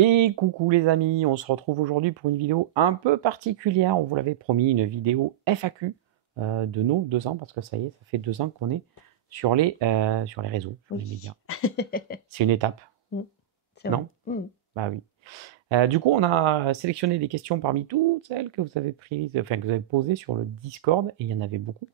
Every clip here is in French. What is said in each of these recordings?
Et coucou les amis, on se retrouve aujourd'hui pour une vidéo un peu particulière. On vous l'avait promis, une vidéo FAQ de nos 2 ans, parce que ça y est, ça fait 2 ans qu'on est sur les réseaux, sur les Oui. médias. C'est une étape, Mmh. C'est vrai. non? Mmh. Bah oui. Du coup, on a sélectionné des questions parmi toutes celles que vous avez prises, enfin que vous avez posées sur le Discord, et il y en avait beaucoup.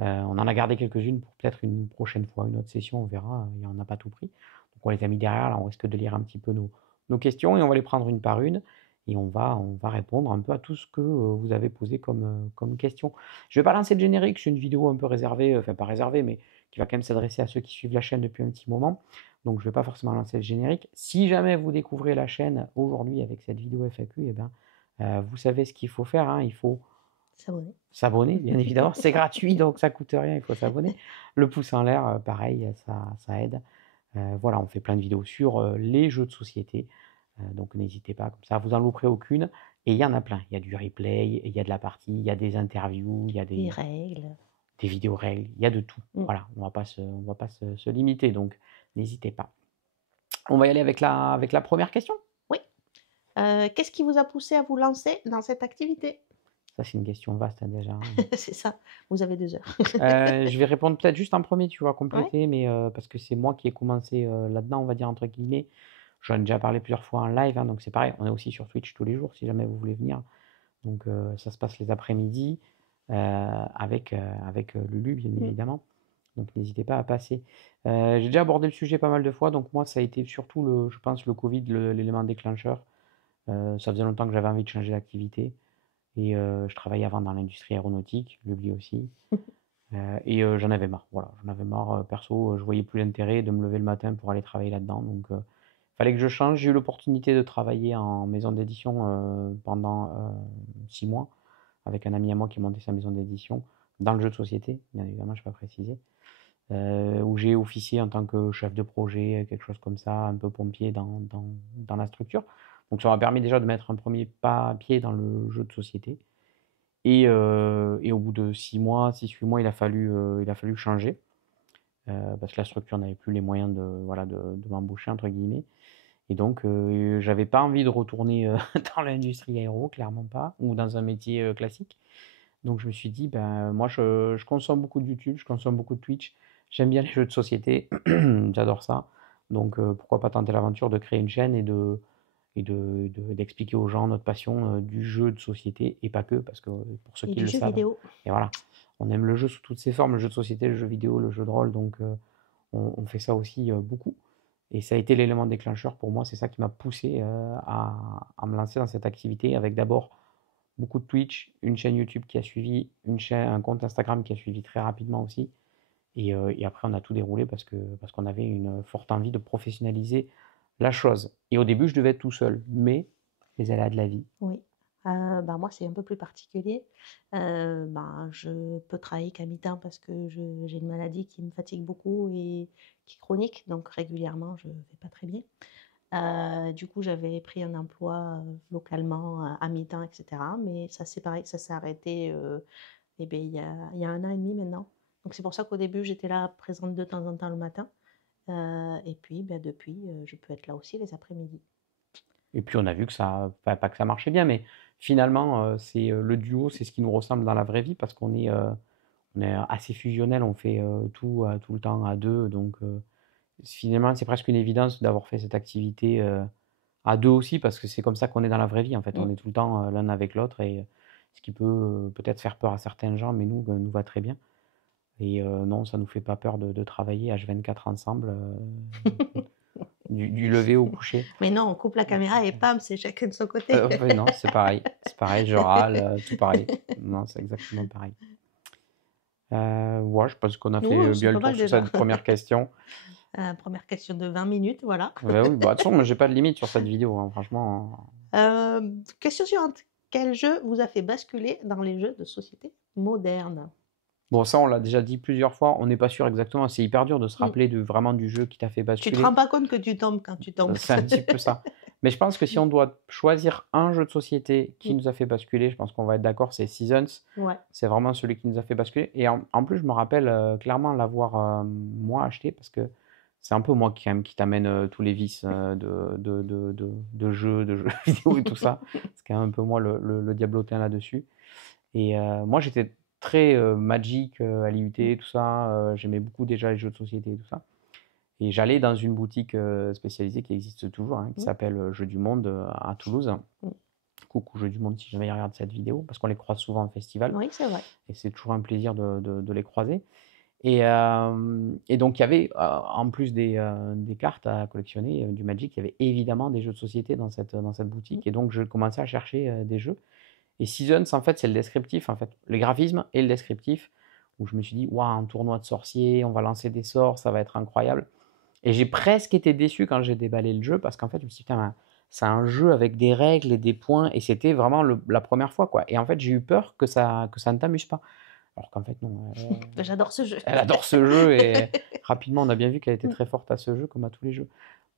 On en a gardé quelques-unes pour peut-être une prochaine fois, une autre session, on verra, il y en a pas tout pris. Donc on les a mis derrière, là on risque de lire un petit peu nos questions et on va les prendre une par une et on va répondre un peu à tout ce que, vous avez posé comme questions. Je vais pas lancer le générique, c'est une vidéo un peu réservée, enfin pas réservée, mais qui va quand même s'adresser à ceux qui suivent la chaîne depuis un petit moment. Donc je vais pas forcément lancer le générique. Si jamais vous découvrez la chaîne aujourd'hui avec cette vidéo FAQ, et ben, vous savez ce qu'il faut faire, hein. Il faut S'abonner. s'abonner, bien évidemment, c'est gratuit, donc ça coûte rien, il faut s'abonner. Le pouce en l'air, pareil, ça aide. Voilà, on fait plein de vidéos sur, les jeux de société, donc n'hésitez pas, comme ça vous en louperez aucune et il y en a plein. Il y a du replay, il y a de la partie, il y a des interviews, il y a Les des règles. vidéos règles, il y a de tout. Mmh. Voilà, on va pas se limiter, donc n'hésitez pas. On va y aller avec la première question? Oui. Qu'est-ce qui vous a poussé à vous lancer dans cette activité? Ça, c'est une question vaste, hein, déjà, hein. C'est ça, vous avez 2 heures. Je vais répondre peut-être juste en premier, tu vois? Ouais, Compléter, mais parce que c'est moi qui ai commencé, «là-dedans», on va dire, entre guillemets. J'en ai déjà parlé plusieurs fois en live, hein, donc c'est pareil. On est aussi sur Twitch tous les jours si jamais vous voulez venir. Donc ça se passe les après-midi, avec Lulu, bien mmh, évidemment. Donc n'hésitez pas à passer. J'ai déjà abordé le sujet pas mal de fois, donc moi ça a été surtout je pense le covid, l'élément déclencheur. Ça faisait longtemps que j'avais envie de changer d'activité et je travaillais avant dans l'industrie aéronautique, Lulu aussi. Et j'en avais marre, voilà, j'en avais marre, perso, je voyais plus l'intérêt de me lever le matin pour aller travailler là-dedans, donc fallait que je change. J'ai eu l'opportunité de travailler en maison d'édition, pendant, 6 mois avec un ami à moi qui montait sa maison d'édition dans le jeu de société, bien évidemment, je n'ai pas précisé, où j'ai officié en tant que chef de projet, quelque chose comme ça, un peu pompier dans la structure. Donc ça m'a permis déjà de mettre un premier pas pied dans le jeu de société et au bout de 6 mois, 6-8 mois, il a fallu changer, parce que la structure n'avait plus les moyens de, voilà, de «m'embaucher» entre guillemets et donc j'avais pas envie de retourner, dans l'industrie aéro, clairement pas, ou dans un métier, classique. Donc je me suis dit: «Ben, moi je consomme beaucoup de YouTube, je consomme beaucoup de Twitch, j'aime bien les jeux de société, j'adore ça, donc pourquoi pas tenter l'aventure de créer une chaîne d'expliquer aux gens notre passion, du jeu de société et pas que, parce que pour ceux et qui du le jeu savent vidéo. et voilà, on aime le jeu sous toutes ses formes, le jeu de société, le jeu vidéo, le jeu de rôle, donc on fait ça aussi, beaucoup et ça a été l'élément déclencheur pour moi. C'est ça qui m'a poussé, à me lancer dans cette activité avec d'abord beaucoup de Twitch, une chaîne YouTube qui a suivi, un compte Instagram qui a suivi très rapidement aussi et après on a tout déroulé parce qu'on avait une forte envie de professionnaliser la chose et au début je devais être tout seul, mais les aléas de la vie. Oui. Bah, moi, c'est un peu plus particulier. Ben, je peux travailler qu'à mi-temps parce que j'ai une maladie qui me fatigue beaucoup et qui est chronique, donc régulièrement, je vais pas très bien. Du coup, j'avais pris un emploi, localement, à mi-temps et cetera, mais ça c'est pareil, ça s'est arrêté, et beh, il y a 1 an et demi maintenant. Donc c'est pour ça qu'au début, j'étais là, présente de temps en temps le matin, et puis, bah, depuis, je peux être là aussi les après-midi. Et puis on a vu que ça, enfin pas que ça marchait bien, mais finalement, le duo, c'est ce qui nous ressemble dans la vraie vie parce qu'on est assez fusionnels, on fait, tout le temps à 2, donc finalement, c'est presque une évidence d'avoir fait cette activité, à 2 aussi parce que c'est comme ça qu'on est dans la vraie vie, en fait. On Mmh. est tout le temps, l'un avec l'autre et ce qui peut, peut-être faire peur à certains gens, mais nous va très bien et non, ça nous fait pas peur de travailler H24 ensemble, du lever au coucher. Mais non, on coupe la caméra et pam, c'est chacun de son côté. Ouais, non, c'est pareil, je râle, tout pareil. Non, c'est exactement pareil. Ouais, je pense qu'on a fait, Oh, c'est bien le pas tour mal sur déjà. cette première question. 1re question de 20 minutes, voilà. Bah, oui, bah, de toute façon, moi, j'ai pas de limite sur cette vidéo, hein, franchement. Question suivante. Quel jeu vous a fait basculer dans les jeux de société modernes? Bon, ça, on l'a déjà dit plusieurs fois, on n'est pas sûr exactement, c'est hyper dur de se Mmh. rappeler vraiment du jeu qui t'a fait Tu te rends basculer. pas compte que tu tombes quand tu tombes. C'est un petit peu ça. Mais je pense que si on doit choisir un jeu de société qui Mmh. nous a fait basculer, je pense qu'on va être d'accord, c'est Seasons. Ouais. C'est vraiment celui qui nous a fait basculer et en plus, je me rappelle, clairement l'avoir, moi acheté parce que C'est un peu moi qui, quand même, qui t'amène tous les vices de jeux vidéo et tout ça. C'est quand même un peu moi le diablotin là-dessus. Et moi, j'étais très Magic à Mmh. l'IUT, tout ça. J'aimais beaucoup déjà les jeux de société et tout ça. Et j'allais dans une boutique spécialisée qui existe toujours, hein, qui Mmh. s'appelle Jeux du Monde à Toulouse. Mmh. Coucou Jeux du Monde si jamais ils regardent cette vidéo, parce qu'on les croise souvent en festival. Oui, c'est vrai. Et c'est toujours un plaisir de les croiser. Et donc, il y avait, en plus des cartes à collectionner, du Magic, il y avait évidemment des jeux de société dans cette Mmh. boutique. Et donc, je commençais à chercher des jeux. Et Seasons, en fait, c'est le descriptif, en fait, les graphismes et le descriptif, où je me suis dit, waouh, un tournoi de sorciers, on va lancer des sorts, ça va être incroyable. Et j'ai presque été déçu quand j'ai déballé le jeu, parce qu'en fait, je me suis dit, putain, ben, c'est un jeu avec des règles et des points, et c'était vraiment la première fois, quoi. Et en fait, j'ai eu peur que ça ne t'amuse pas. Alors qu'en fait, non, J'adore ce jeu. elle adore ce jeu, et rapidement, on a bien vu qu'elle était Mmh. très forte à ce jeu, comme à tous les jeux.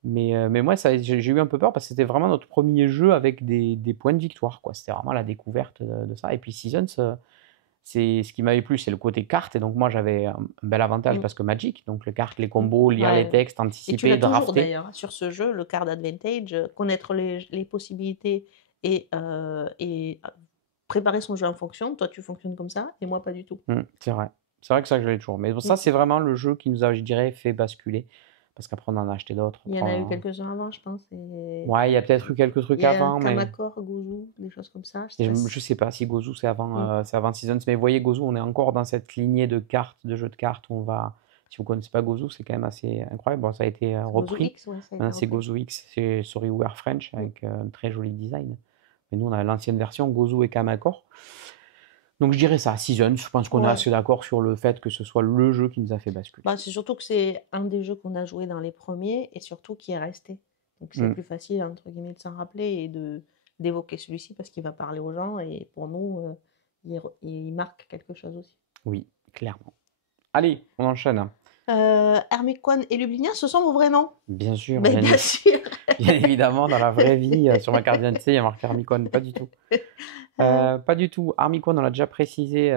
Mais moi, j'ai eu un peu peur, parce que c'était vraiment notre premier jeu avec des points de victoire, quoi. C'était vraiment la découverte de ça. Et puis Seasons, c'est ce qui m'avait plu, c'est le côté carte. Et donc, moi, j'avais un bel avantage Mmh. parce que Magic, donc les cartes, les Mmh. combos, lire les Ouais. textes, Et tu l'as anticiper, toujours drafter. d'ailleurs, hein, sur ce jeu, le card advantage, connaître les possibilités et préparer son jeu en fonction. Toi, tu fonctionnes comme ça et moi pas du tout. C'est vrai. C'est vrai que ça, je l'ai toujours. Mais bon, ça, Mmh. c'est vraiment le jeu qui nous a, je dirais, fait basculer. Parce qu'après, on en a acheté d'autres. Il y en a eu quelques-uns avant, je pense et Ouais, il y a peut-être eu quelques il trucs y a avant, mais Kamakor, Gozu, des choses comme ça, je sais et pas je si sais pas si Gozu mmh. c'est avant Seasons, mais vous voyez, Gozu, on est encore dans cette lignée de cartes, de jeux de cartes. Si vous connaissez pas Gozu, c'est quand même assez incroyable. Bon, ça a été Gozu repris. X, ouais, ça a été Maintenant, c'est repris. Gozu X, c'est Sorry We Are French, Mmh. avec un très joli design. Mais nous, on a l'ancienne version, Gozu et Kamakor. Donc, je dirais ça, Seasons. Je pense qu'on est Ouais. assez d'accord sur le fait que ce soit le jeu qui nous a fait basculer. Bah, c'est surtout que c'est un des jeux qu'on a joué dans les premiers et surtout qui est resté. Donc c'est Mm. plus facile entre guillemets de s'en rappeler et d'évoquer celui-ci parce qu'il va parler aux gens et pour nous, il marque quelque chose aussi. Oui, clairement. Allez, on enchaîne. Hermiquone et Lublinia, ce sont vos vrais noms? Bien sûr, Beh, bien sûr! bien évidemment, dans la vraie vie, sur ma carte d'identité, il y a marqué Armicone, pas du tout. Heu, Pas du tout. Armicone, on l'a déjà précisé,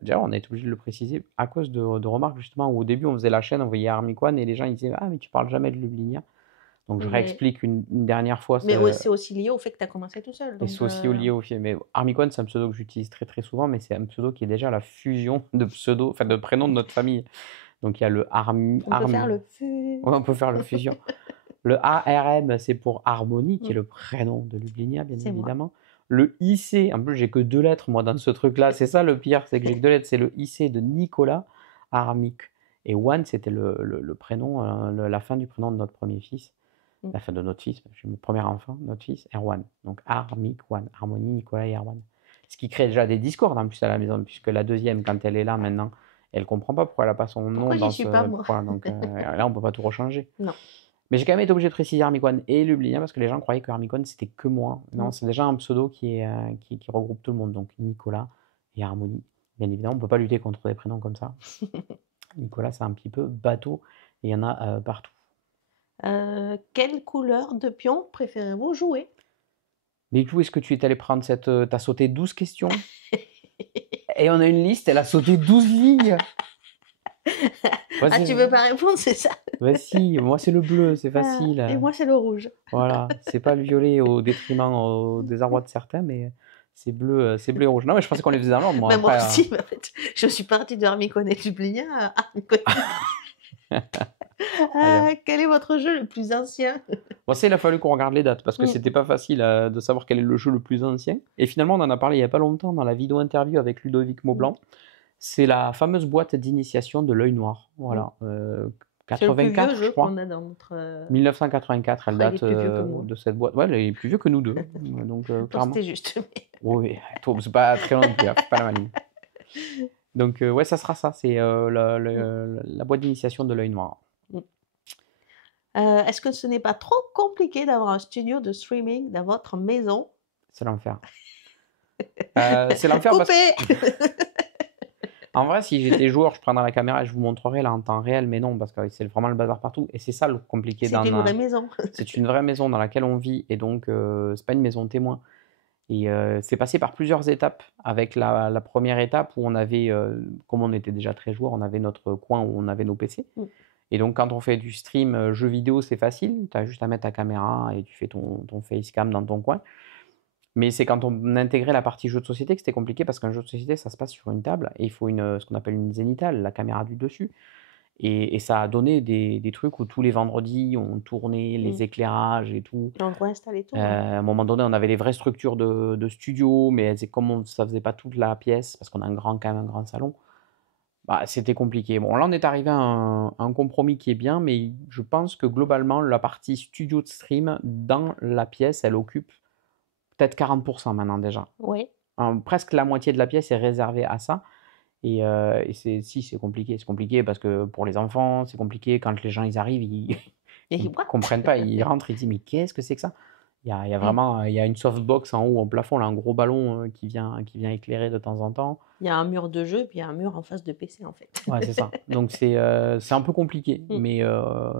déjà on a été obligé de le préciser à cause de remarques justement où au début on faisait la chaîne, on voyait Armicone et les gens ils disaient: «Ah mais tu parles jamais de Lublinia». Donc je mais réexplique une dernière fois mais ouais, ce c'est aussi lié au fait que tu as commencé tout seul et donc c'est aussi lié au fait, mais Armicone, c'est un pseudo que j'utilise très, très souvent, mais c'est un pseudo qui est déjà la fusion de pseudos, enfin de prénoms de notre famille. Donc il y a le on peut faire le fu Ouais, on peut faire le fusion. Le ARM, c'est pour Harmonie, qui mmh, est le prénom de Lublinia, bien c'est moi. évidemment. Le IC, en plus, j'ai que 2 lettres, moi, dans ce truc-là. C'est ça le pire, c'est que j'ai que 2 lettres. C'est le IC de Nicolas Armic. Et Juan, c'était le prénom, la fin du prénom de notre premier fils. Mmh. La fin de notre fils, j'ai mon premier enfant, notre fils, Erwan. Donc Armic, Juan. Harmonie, Nicolas et Erwan. Ce qui crée déjà des discordes, en plus, à la maison, puisque la deuxième, quand elle est là maintenant, elle comprend pas pourquoi elle a pas son nom Pourquoi j'y dans suis pas ce. moi? Voilà, donc là, on peut pas tout rechanger. Non. Mais j'ai quand même été obligé de préciser Armicone et Lublin parce que les gens croyaient que Armicone c'était que moi. Non, Mmh. c'est déjà un pseudo qui regroupe tout le monde. Donc Nicolas et Harmonie. Bien évidemment, on ne peut pas lutter contre des prénoms comme ça. Nicolas, c'est un petit peu bateau et il y en a partout. Quelle couleur de pion préférez-vous jouer? Mais d'où est-ce que tu es allé prendre cette. T'as sauté 12 questions et on a une liste, elle a sauté 12 lignes. Ah, tu veux pas répondre, c'est ça? Si, moi c'est le bleu, c'est Ah, et facile. moi, c'est le rouge. Voilà, c'est pas le violet au détriment des arrois de certains, mais c'est bleu et rouge. Non, mais je pensais qu'on les faisait dans l'ordre, moi. Bah, moi Après, aussi, mais en fait, je suis partie de Harmicones et Lublinia à Harmicones. allez, Quel est votre jeu le plus ancien? bon, ça, il a fallu qu'on regarde les dates parce que Mmh. c'était pas facile de savoir quel est le jeu le plus ancien. Et finalement, on en a parlé il y a pas longtemps dans la vidéo interview avec Ludovic Mmh. Maublanc. C'est la fameuse boîte d'initiation de l'œil noir. Mmh. Voilà, C'est le plus vieux 84, je jeu qu'on crois. a dans notre, 1984, elle il est date plus vieux que moi. de cette boîte. Ouais, elle est plus vieux que nous deux, donc Toi, clairement. c'était juste, mais Oui, toi, c'est pas très long non plus, hein, fais pas la maligne. Donc ouais, ça sera ça, c'est mmh, la boîte d'initiation de l'œil noir. mmh. Est-ce que ce n'est pas trop compliqué d'avoir un studio de streaming dans votre maison? C'est l'enfer. C'est l'enfer parce Coupé! qu'en vrai, si j'étais joueur, je prendrais la caméra et je vous montrerais là en temps réel, mais non, parce que c'est vraiment le bazar partout. Et c'est ça le compliqué C'est une vraie maison. c'est une vraie maison dans laquelle on vit, et donc c'est pas une maison témoin. Et c'est passé par plusieurs étapes. Avec la première étape où on avait, comme on était déjà très joueur, on avait notre coin où on avait nos PC. Mmh. Et donc, quand on fait du stream jeu vidéo, c'est facile. Tu as juste à mettre ta caméra et tu fais ton facecam dans ton coin. Mais c'est quand on intégrait la partie jeu de société que c'était compliqué parce qu'un jeu de société, ça se passe sur une table et il faut ce qu'on appelle une zénithale, la caméra du dessus. Et ça a donné des trucs où tous les vendredis, on tournait Mmh. les éclairages et tout. On réinstalle et tout, ouais. À un moment donné, on avait les vraies structures de studio, mais comme ça faisait pas toute la pièce, parce qu'on a quand même un grand salon, bah, c'était compliqué. Bon, là, on est arrivé à un compromis qui est bien, mais je pense que globalement, la partie studio de stream dans la pièce, elle occupe peut-être 40% maintenant déjà. Oui. Presque la moitié de la pièce est réservée à ça. Et c'est compliqué. C'est compliqué parce que pour les enfants, c'est compliqué quand les gens ils arrivent, ils Et ils what? comprennent pas, ils rentrent, ils disent mais qu'est-ce que c'est que ça? Il y a vraiment il y a une softbox en haut au plafond, là, un gros ballon qui vient éclairer de temps en temps. Il y a un mur de jeu, puis il y a un mur en face de PC, en fait. Ouais, c'est ça. Donc c'est un peu compliqué, Mmh.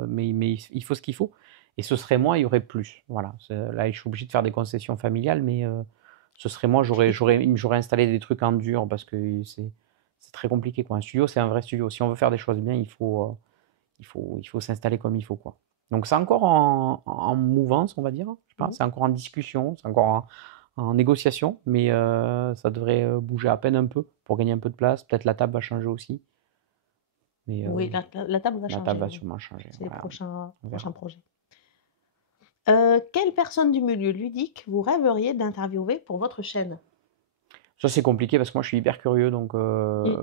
mais il faut ce qu'il faut. Et ce serait moi, il y aurait plus. Voilà. Là, je suis obligé de faire des concessions familiales, mais ce serait moi, j'aurais installé des trucs en dur parce que c'est très compliqué, quoi. Un studio, c'est un vrai studio. Si on veut faire des choses bien, il faut s'installer comme il faut, quoi. Donc c'est encore en mouvance, on va dire. Je pense. Mmh. C'est encore en discussion, c'est encore en négociation, mais ça devrait bouger à peine un peu pour gagner un peu de place. Peut-être la table va changer aussi. Mais Oui, la table va la table changer, va oui. sûrement changer. C'est les Voilà, prochains on verra. projets. Quelle personne du milieu ludique vous rêveriez d'interviewer pour votre chaîne? Ça, c'est compliqué parce que moi, je suis hyper curieux. Donc, Mmh.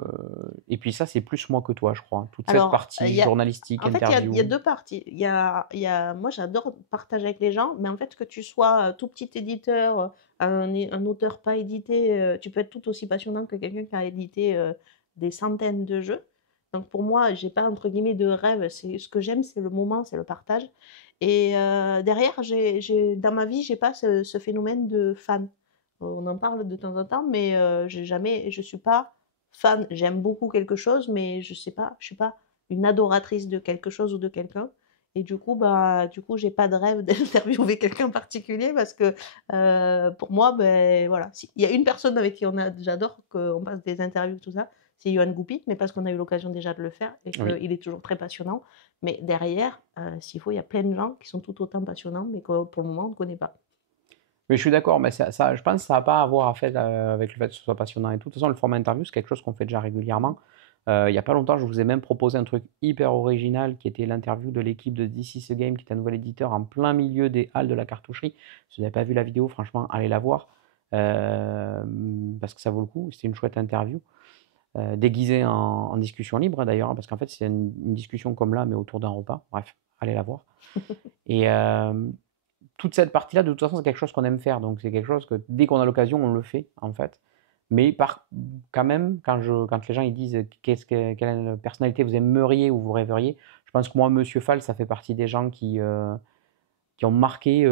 et puis ça, c'est plus moi que toi, je crois. Toute cette Alors, il partie y a journalistique, en fait, il y a interview. 2 parties. Il y a moi, j'adore partager avec les gens, mais en fait, que tu sois, tout petit éditeur, un auteur pas édité, tu peux être tout aussi passionnant que quelqu'un qui a édité, des centaines de jeux. Donc pour moi, j'ai pas entre guillemets «de rêve», c'est ce que j'aime, c'est le moment, c'est le partage et derrière, j'ai dans ma vie, j'ai pas ce phénomène de fan. On en parle de temps en temps, mais je suis pas fan. J'aime beaucoup quelque chose, mais je sais pas, je suis pas une adoratrice de quelque chose ou de quelqu'un. Et du coup, j'ai pas de rêve d'interviewer quelqu'un en particulier parce que pour moi, ben voilà, il y a une personne avec qui j'adore qu'on passe des interviews, tout ça, c'est Yoann Goupil, mais parce qu'on a eu l'occasion déjà de le faire et Oui. qu'il est toujours très passionnant. Mais derrière, s'il faut, il y a plein de gens qui sont tout autant passionnants, mais que pour le moment, on ne connaît pas. Mais je suis d'accord, mais je pense que ça n'a pas à voir avec le fait que ce soit passionnant et tout. De toute façon, le format interview, c'est quelque chose qu'on fait déjà régulièrement. Il n'y a pas longtemps, je vous ai même proposé un truc hyper original qui était l'interview de l'équipe de This Is a Game, qui est un nouvel éditeur en plein milieu des halles de la cartoucherie. Si vous n'avez pas vu la vidéo, franchement, allez la voir euh, parce que ça vaut le coup. C'était une chouette interview, déguisée en discussion libre d'ailleurs, parce qu'en fait, c'est une discussion comme là, mais autour d'un repas. Bref, allez la voir. Et toute cette partie-là, de toute façon, c'est quelque chose qu'on aime faire. Donc, c'est quelque chose que dès qu'on a l'occasion, on le fait, en fait. Mais quand même, quand les gens ils disent quelle personnalité vous aimeriez ou vous rêveriez, je pense que moi, Monsieur Fall, ça fait partie des gens qui ont marqué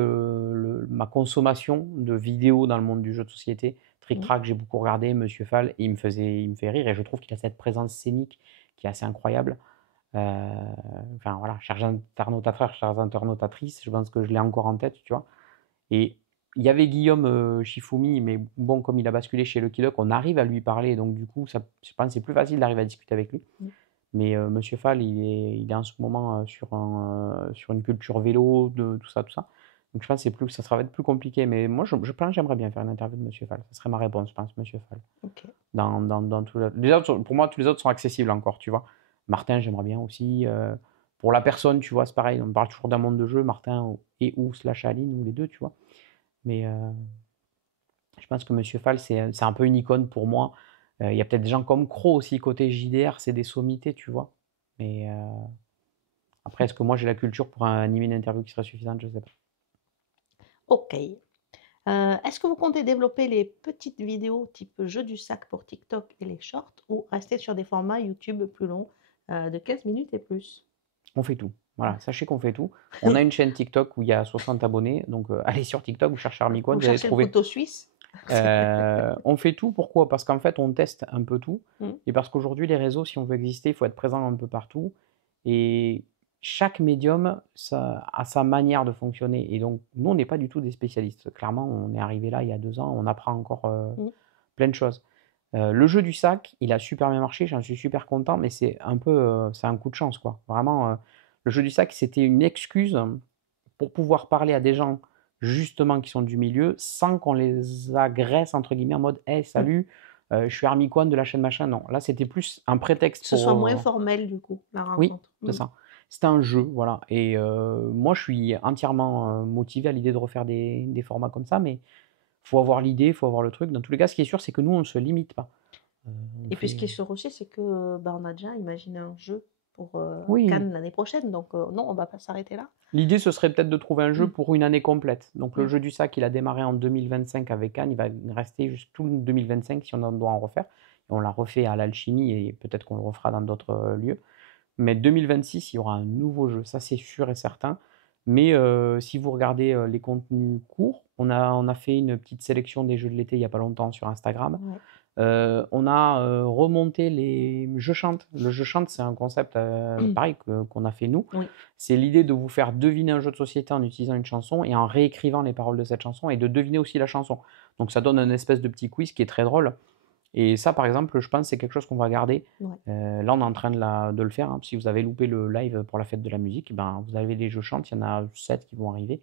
ma consommation de vidéos dans le monde du jeu de société. Trick Mmh. Track, j'ai beaucoup regardé, Monsieur Fall, et il me fait rire, et je trouve qu'il a cette présence scénique qui est assez incroyable. Enfin voilà, chers internautes, chers internautatrices, je pense que je l'ai encore en tête, tu vois. Et il y avait Guillaume Shifumi, mais bon, comme il a basculé chez Lucky Luke, on arrive à lui parler, donc du coup, je pense que c'est plus facile d'arriver à discuter avec lui. Mmh. Mais Monsieur Fall, il est en ce moment sur une culture vélo, de tout ça, tout ça. Donc je pense que ça va être plus compliqué. Mais moi, je pense que j'aimerais bien faire une interview de Monsieur Fall. Ça serait ma réponse, je pense, Monsieur Fall. OK. Dans les autres, pour moi, tous les autres sont accessibles encore, tu vois. Martin, j'aimerais bien aussi. Pour la personne, tu vois, c'est pareil. On parle toujours d'un monde de jeu, Martin ou slash Aline, ou les deux, tu vois. Mais je pense que Monsieur Fall, c'est un peu une icône pour moi. Il y a peut-être des gens comme Crow aussi, côté JDR, c'est des sommités, tu vois. Mais après, est-ce que moi j'ai la culture pour animer une interview qui serait suffisante? Je sais pas. OK. Est-ce que vous comptez développer les petites vidéos type jeu du sac pour TikTok et les shorts ou rester sur des formats YouTube plus longs, de 15 minutes et plus? On fait tout. Voilà, sachez qu'on fait tout. On a une chaîne TikTok où il y a 60 abonnés, donc allez sur TikTok, vous cherchez Armiquone, Vous vous allez cherchez le trouver. couteau suisse? On fait tout, pourquoi? Parce qu'en fait, on teste un peu tout. Mmh. Et parce qu'aujourd'hui, les réseaux, si on veut exister, il faut être présent un peu partout. Et chaque médium a sa manière de fonctionner. Et donc, nous, on n'est pas du tout des spécialistes. Clairement, on est arrivé là il y a 2 ans, on apprend encore Mmh. plein de choses. Le jeu du sac, il a super bien marché, j'en suis super content, mais c'est un peu, c'est un coup de chance, quoi. Vraiment, le jeu du sac, c'était une excuse pour pouvoir parler à des gens, justement, qui sont du milieu, sans qu'on les «agresse» entre guillemets en mode: «Hey, Mmh. salut, je suis Army Quane de la chaîne machin». Non, là, c'était plus un prétexte Que ce pour, soit moins formel du coup, la oui, rencontre. c'est Mmh. ça. C'était un jeu, voilà et moi, je suis entièrement, motivé à l'idée de refaire des formats comme ça, mais faut avoir l'idée, faut avoir le truc. Dans tous les cas, ce qui est sûr, c'est que nous, on ne se limite pas. Heu, on Et puis ce qui est fait sûr aussi, c'est que, bah, on a déjà imaginé un jeu pour, oui, Cannes l'année prochaine, donc non, on va pas s'arrêter là. l'idée, ce serait peut-être de trouver un jeu Mmh. pour une année complète. Donc le Mmh. jeu du sac, il a démarré en 2025 avec Cannes, il va rester jusqu'à tout 2025 si on en doit en refaire. Et on l'a refait à l'Alchimie et peut-être qu'on le refera dans d'autres, lieux. Mais 2026, il y aura un nouveau jeu, ça c'est sûr et certain. Mais si vous regardez, les contenus courts, on a fait une petite sélection des jeux de l'été il y a pas longtemps sur Instagram. Ouais. On a, remonté les «Je chante». Le «Je chante», c'est un concept, pareil qu'on a fait nous. Oui. C'est l'idée de vous faire deviner un jeu de société en utilisant une chanson et en réécrivant les paroles de cette chanson et de deviner aussi la chanson. Donc ça donne un espèce de petit quiz qui est très drôle et ça, par exemple, je pense que c'est quelque chose qu'on va garder. Ouais. Là, on est en train de le faire, hein. Si vous avez loupé le live pour la fête de la musique, ben, vous avez les «Je chante», il y en a 7 qui vont arriver,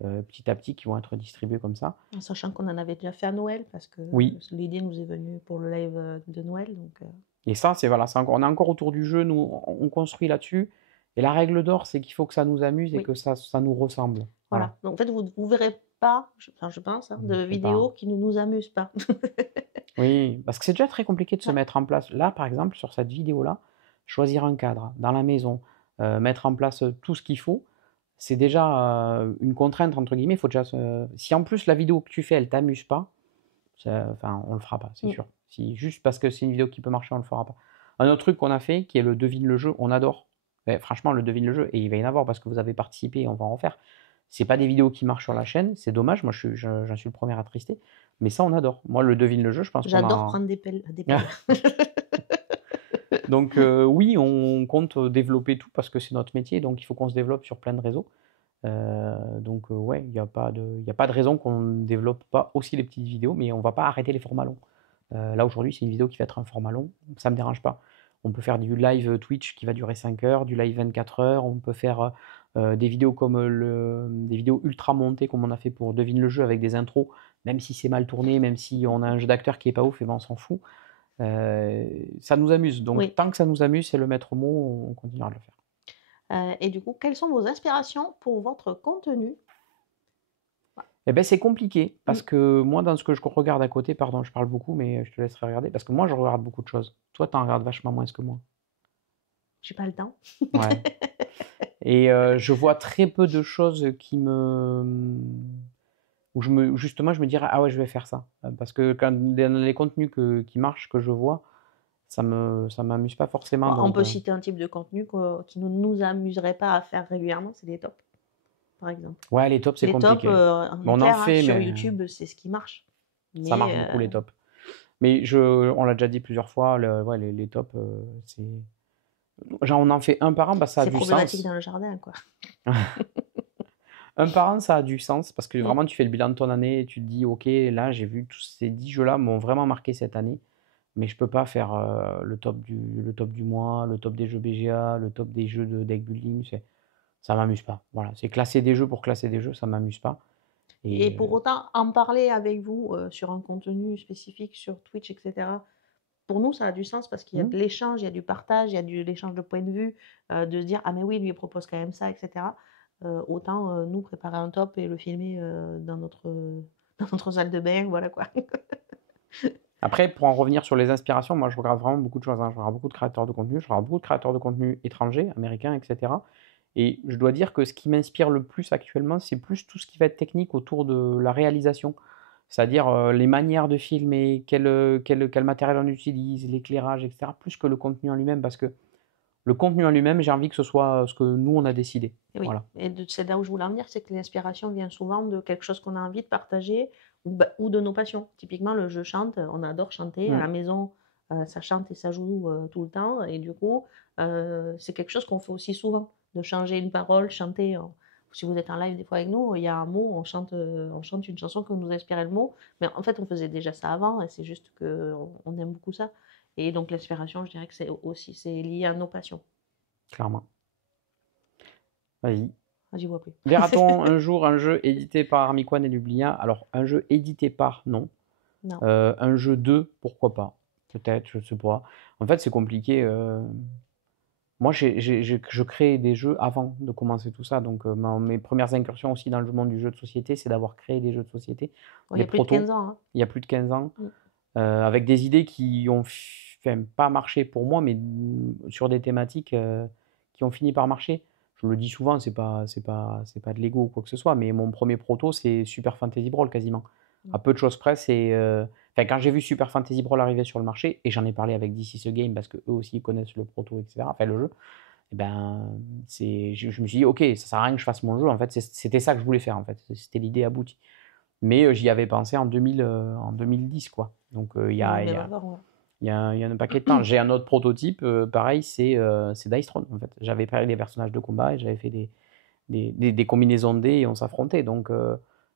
petit à petit, qui vont être distribués comme ça. En sachant qu'on en avait déjà fait à Noël parce que Oui. l'idée nous est venue pour le live, de Noël donc Et ça, c'est voilà, c'est encore on est encore autour du jeu, nous, on construit là-dessus et la règle d'or, c'est qu'il faut que ça nous amuse et oui, que ça nous ressemble. Voilà. voilà. Donc en fait, vous verrez pas, enfin je pense, hein, On de ne fait pas vidéos qui ne nous amusent pas. oui, parce que c'est déjà très compliqué de se Ouais. mettre en place. Là, par exemple, sur cette vidéo-là, choisir un cadre dans la maison, mettre en place, tout ce qu'il faut, c'est déjà, une «contrainte» entre guillemets. Il faut déjà se si en plus la vidéo que tu fais, elle t'amuse pas, ça enfin, on le fera pas, c'est Mmh. sûr. Si juste parce que c'est une vidéo qui peut marcher, on le fera pas. Un autre truc qu'on a fait, qui est le devine le jeu, on adore. Franchement, le devine le jeu et il va y en avoir parce que vous avez participé et on va en refaire. C'est pas des vidéos qui marchent sur la chaîne, c'est dommage, moi j'en suis le premier attristé, mais ça on adore. Moi le devine le jeu, je pense qu'on J'adore a prendre des pelles. donc oui, on compte, développer tout parce que c'est notre métier, donc il faut qu'on se développe sur plein de réseaux. Donc ouais, il y a pas de raison qu'on ne développe pas aussi les petites vidéos, mais on va pas arrêter les formats longs. Là aujourd'hui, c'est une vidéo qui va être un format long, ça me dérange pas. On peut faire du live, Twitch qui va durer 5 heures, du live 24 heures, on peut faire, des vidéos comme, des vidéos ultra montées comme on a fait pour Devine le jeu avec des intros, même si c'est mal tourné, même si on a un jeu d'acteur qui est pas ouf et ben on s'en fout. Ça nous amuse, donc Oui. tant que ça nous amuse, c'est le maître mot, on continuera de le faire. Et du coup, quelles sont vos inspirations pour votre contenu? Et beh, c'est compliqué Mmh. parce que moi, dans ce que je regarde à côté, pardon, je parle beaucoup, mais je te laisserai regarder parce que moi, je regarde beaucoup de choses. Toi, tu en regardes vachement moins que moi. J'ai pas le temps. Ouais et je vois très peu de choses qui me, où justement, je me dirais: «Ah ouais, je vais faire ça». Parce que quand dans les contenus qui marchent, que je vois, ça m'amuse pas forcément Bon, on donc peut citer un type de contenu qui ne nous amuserait pas à faire régulièrement, c'est les tops, par exemple. ouais, les tops, c'est Les tops, compliqué. on est Bon, on en clair, hein, fait, sur mais YouTube, c'est ce qui marche. ça marche Mais beaucoup les tops. Mais on l'a déjà dit plusieurs fois, ouais, les tops, c'est genre on en fait un par an, bah, ça a c'est du problématique sens. dans le jardin, quoi. Un par an, ça a du sens parce que Mmh. vraiment tu fais le bilan de ton année et tu te dis: «OK, là j'ai vu tous ces 10 jeux-là m'ont vraiment marqué cette année, mais je peux pas faire, le top du mois, le top des jeux BGA, le top des jeux de deck building», ça m'amuse pas. Voilà, c'est classer des jeux pour classer des jeux, ça m'amuse pas Et et pour autant, en parler avec vous, sur un contenu spécifique sur Twitch et cetera, pour nous, ça a du sens parce qu'il y a mmh, de l'échange, il y a du partage, il y a l'échange de points de vue, de se dire: «Ah mais oui, lui, il propose quand même ça» et cetera. Autant, nous préparer un top et le filmer, dans notre, dans notre salle de bain, voilà quoi. après pour en revenir sur les inspirations, moi je regarde vraiment beaucoup de choses, hein. Je regarde beaucoup de créateurs de contenu, je regarde beaucoup de créateurs de contenu étrangers, américains et cetera et je dois dire que ce qui m'inspire le plus actuellement, c'est plus tout ce qui va être technique autour de la réalisation. C'est-à-dire, les manières de filmer, quel matériel on utilise, l'éclairage et cetera, plus que le contenu en lui-même. Parce que le contenu en lui-même, j'ai envie que ce soit, ce que nous on a décidé. Et oui, Voilà. et c'est là où je voulais en venir, c'est que l'inspiration vient souvent de quelque chose qu'on a envie de partager ou de nos passions. Typiquement, le «je chante», on adore chanter. À Mmh. la maison, ça chante et ça joue, tout le temps et du coup, c'est quelque chose qu'on fait aussi souvent, de changer une parole, chanter. si vous êtes en live des fois avec nous, il y a un mot, on chante une chanson qui nous inspirait le mot, mais en fait, on faisait déjà ça avant et c'est juste qu'on aime beaucoup ça et donc l'inspiration, je dirais que c'est lié à nos passions. clairement. Vas-y. Ah, j'y vois plus. Verra-t-on un jour un jeu édité par Armiquan et Lublien? Alors, un jeu édité par, non. Non. Un jeu de, pourquoi pas? Peut-être, je sais pas. En fait, c'est compliqué. Moi, je crée des jeux avant de commencer tout ça. Donc, mes premières incursions aussi dans le monde du jeu de société, c'est d'avoir créé des jeux de société, Bon, il y des a plus de protos, 15 ans, hein. il y a plus de 15 ans, Mmh. avec des idées qui ont enfin, pas marché pour moi, mais sur des thématiques qui ont fini par marcher. Je le dis souvent, c'est pas de l'ego ou quoi que ce soit, mais mon premier proto, c'est Super Fantasy Brawl quasiment. Mmh. À peu de choses près, enfin, quand j'ai vu Super Fantasy Brawl arriver sur le marché, et j'en ai parlé avec DC The Game parce que eux aussi connaissent le proto, etc., enfin le jeu, et ben, je me suis dit, ok, ça sert à rien que je fasse mon jeu, en fait, c'était ça que je voulais faire, en fait, c'était l'idée aboutie. Mais j'y avais pensé en 2010, quoi. Donc Ouais, bien avant, ouais. il y a un paquet de temps. J'ai un autre prototype, pareil, c'est Dice Throne, en fait. J'avais pris des personnages de combat et j'avais fait des combinaisons de dés et on s'affrontait. Donc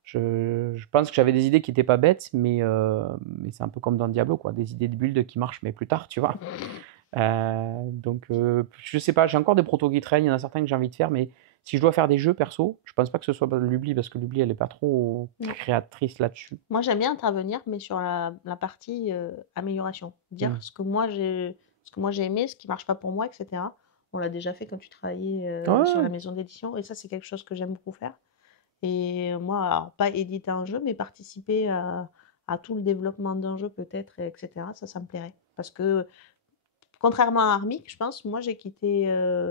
je pense que j'avais des idées qui n'étaient pas bêtes, mais c'est un peu comme dans Diablo, quoi. Des idées de build qui marchent, mais plus tard, tu vois. Donc je sais pas, j'ai encore des protos qui traînent, il y en a certains que j'ai envie de faire, mais si je dois faire des jeux perso, je pense pas que ce soit l'Ubli, parce que l'Ubli, elle est pas trop Non. créatrice là-dessus. Moi, j'aime bien intervenir, mais sur la partie amélioration. Dire Mm. ce que moi j'ai aimé, ce qui marche pas pour moi, etc. On l'a déjà fait quand tu travaillais sur la Ouais, maison d'édition, et ça, c'est quelque chose que j'aime beaucoup faire. Et moi, alors, pas éditer un jeu, mais participer à tout le développement d'un jeu, peut-être, etc. Ça me plairait. Parce que, contrairement à Armic, je pense, moi, j'ai quitté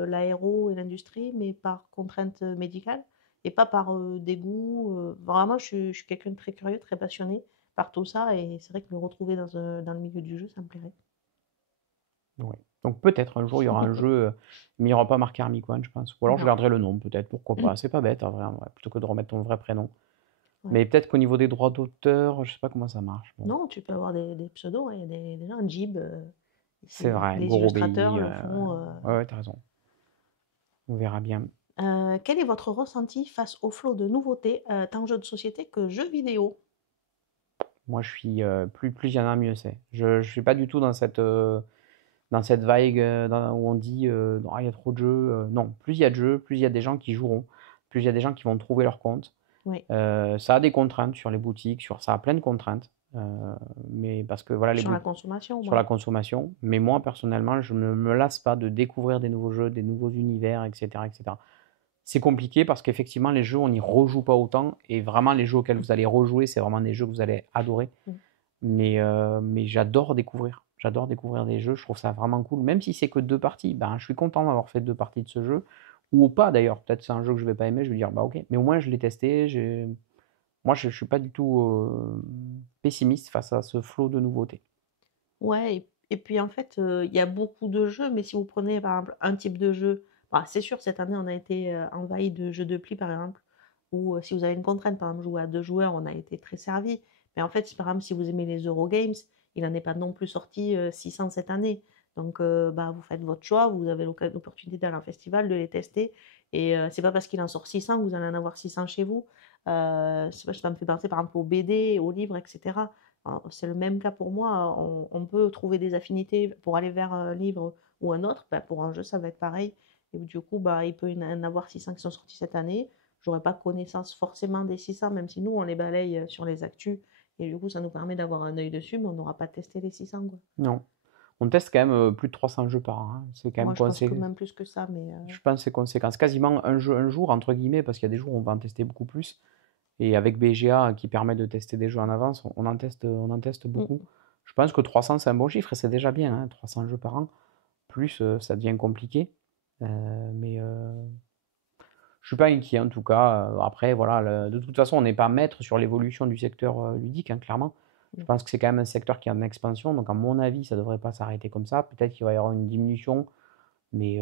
l'aéro et l'industrie, mais par contrainte médicale et pas par dégoût. Vraiment, je suis quelqu'un de très curieux, très passionné par tout ça. Et c'est vrai que me retrouver dans le milieu du jeu, ça me plairait. ouais. Donc peut-être un jour il y aura un jeu, mais il n'y aura pas marqué Armiquan, je pense. Ou alors je Non. garderai le nom, peut-être, pourquoi pas. C'est pas bête, en vrai, ouais, plutôt que de remettre ton vrai prénom. Ouais. Mais peut-être qu'au niveau des droits d'auteur, je sais pas comment ça marche. Bon, Non, tu peux avoir des pseudos, hein. Il y a des gens, Jib, c'est vrai, les illustrateurs Gorobei, le font. ouais, ouais, t'as raison. On verra bien. Quel est votre ressenti face au flot de nouveautés, tant jeux de société que jeux vidéo? Moi, je suis plus il y en a, mieux c'est. Je suis pas du tout dans cette vague où on dit ah, il y a trop de jeux. Non, plus il y a de jeux, plus il y a des gens qui joueront, plus il y a des gens qui vont trouver leur compte. Oui, Ça a des contraintes sur les boutiques, ça a plein de contraintes, mais parce que voilà, sur la consommation, sur la ouais. consommation. Mais moi, personnellement, je ne me lasse pas de découvrir des nouveaux jeux, des nouveaux univers, etc., etc. C'est compliqué parce qu'effectivement, les jeux, on n'y rejoue pas autant. Et vraiment, les jeux auxquels vous allez rejouer, c'est vraiment des jeux que vous allez adorer. Mmh. Mais j'adore découvrir. J'adore découvrir des jeux. Je trouve ça vraiment cool. Même si c'est que 2 parties, ben, je suis content d'avoir fait 2 parties de ce jeu. Ou pas d'ailleurs. Peut-être c'est un jeu que je vais pas aimer. Je vais dire, bah ok. Mais au moins, je l'ai testé. Moi, je suis pas du tout pessimiste face à ce flot de nouveautés. Ouais et puis, en fait, il y a beaucoup de jeux, mais si vous prenez, par exemple, un type de jeu, bah, c'est sûr, cette année, on a été, envahis de jeux de pli, par exemple, ou, si vous avez une contrainte, par exemple, jouer à 2 joueurs, on a été très servis. Mais en fait, si, par exemple, si vous aimez les Eurogames, il n'en est pas non plus sorti, 600 cette année. Donc, bah, vous faites votre choix, vous avez l'opportunité d'aller en festival, de les tester et c'est pas parce qu'il en sort 600 que vous allez en avoir 600 chez vous. Ça me fait penser, par exemple, aux BD, aux livres et cetera. C'est le même cas pour moi. On peut trouver des affinités pour aller vers un livre ou un autre. Bah, pour un jeu, ça va être pareil. Et du coup, bah, il peut y en avoir 600 qui sont sortis cette année. J'aurais pas connaissance forcément des 600, même si nous, on les balaye sur les actus. Et du coup, ça nous permet d'avoir un œil dessus, mais on n'aura pas testé les 600, quoi. Non. On teste quand même plus de 300 jeux par an, hein. C'est quand même Moi, je pense que conséquent. même plus que ça, mais Je pense que c'est conséquent. C'est quasiment un jeu un jour, entre guillemets, parce qu'il y a des jours où on va en tester beaucoup plus. Et avec BGA qui permet de tester des jeux en avance, on en teste beaucoup. mm. Je pense que 300, c'est un bon chiffre et c'est déjà bien, hein, 300 jeux par an. Plus, ça devient compliqué. Mais je suis pas inquiet en tout cas. Après, voilà, de toute façon, on n'est pas maître sur l'évolution du secteur ludique, hein, clairement. Je Mm. pense que c'est quand même un secteur qui est en expansion. Donc, à mon avis, ça ne devrait pas s'arrêter comme ça. Peut-être qu'il va y avoir une diminution, mais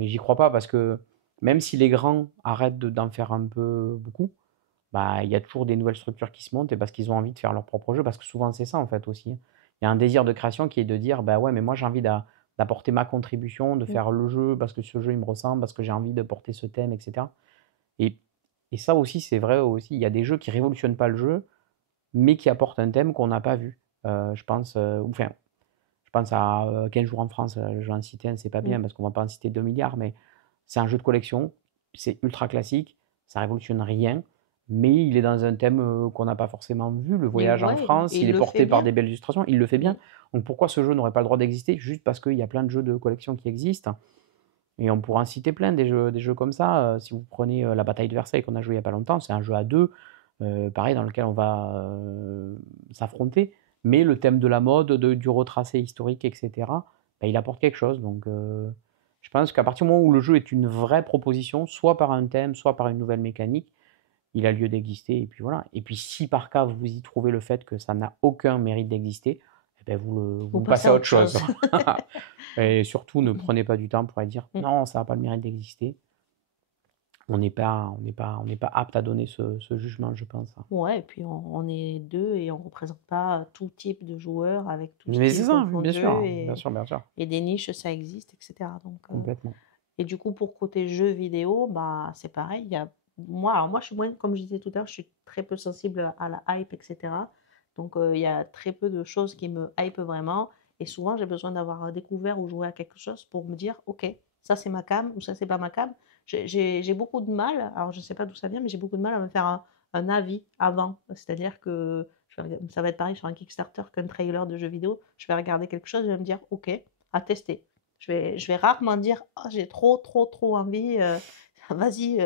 j'y crois pas parce que même si les grands arrêtent d'en faire un peu beaucoup, bah, il y a toujours des nouvelles structures qui se montent et parce qu'ils ont envie de faire leur propre jeu, parce que souvent c'est ça en fait aussi, hein. Il y a un désir de création qui est de dire, bah ouais, mais moi j'ai envie d'apporter ma contribution, de Mm. faire le jeu parce que ce jeu il me ressemble, parce que j'ai envie de porter ce thème, etc. Et Et ça aussi, c'est vrai aussi, il y a des jeux qui révolutionnent pas le jeu, mais qui apportent un thème qu'on n'a pas vu. Je pense, enfin, je pense à 15 jours en France, je vais en citer un, c'est pas Mmh. bien parce qu'on va pas en citer 2 milliards, mais c'est un jeu de collection, c'est ultra classique, ça révolutionne rien, mais il est dans un thème qu'on n'a pas forcément vu. Le Et voyage en ouais, France, et il il est le fait porté par bien. des belles illustrations, il le fait Mmh. bien. Donc pourquoi ce jeu n'aurait pas le droit d'exister juste parce qu'il y a plein de jeux de collection qui existent? Et on pourra en citer plein des jeux comme ça. Si vous prenez la bataille de Versailles qu'on a joué il n'y a pas longtemps, c'est un jeu à deux, pareil, dans lequel on va s'affronter. Mais le thème de la mode, du retracé historique, etc., bah, il apporte quelque chose. Donc je pense qu'à partir du moment où le jeu est une vraie proposition, soit par un thème, soit par une nouvelle mécanique, il a lieu d'exister. Et puis voilà. Et puis si par cas vous y trouvez le fait que ça n'a aucun mérite d'exister, eh ben Vous vous passez passez à à autre autre chose. chose. Et surtout, ne prenez pas du temps pour aller dire Mmh. non, ça n'a pas le mérite d'exister. On n'est pas apte à donner ce jugement, je pense, hein. Ouais, et puis on est 2 et on représente pas tout type de joueurs avec tout Mais style c'est ça, oui, bien confondu, sûr, hein, bien sûr, bien sûr, et des niches, ça existe et cetera, donc complètement. et du coup, pour côté jeux vidéo, bah, c'est pareil, il y a moi, je suis moins, comme je disais tout à l'heure, je suis très peu sensible à la hype et cetera, donc il y a très peu de choses qui me hypent vraiment, et souvent, j'ai besoin d'avoir découvert ou joué à quelque chose pour me dire: «OK, ça, c'est ma came ou ça, c'est pas ma came». J'ai beaucoup de mal, alors je sais pas d'où ça vient, mais j'ai beaucoup de mal à me faire un avis avant. C'est-à-dire que ça va être pareil sur un Kickstarter qu'un trailer de jeu vidéo. Je vais regarder quelque chose, je vais me dire: «OK, à tester». Je vais rarement dire: «Ah, j'ai trop, trop, trop envie, vas-y»,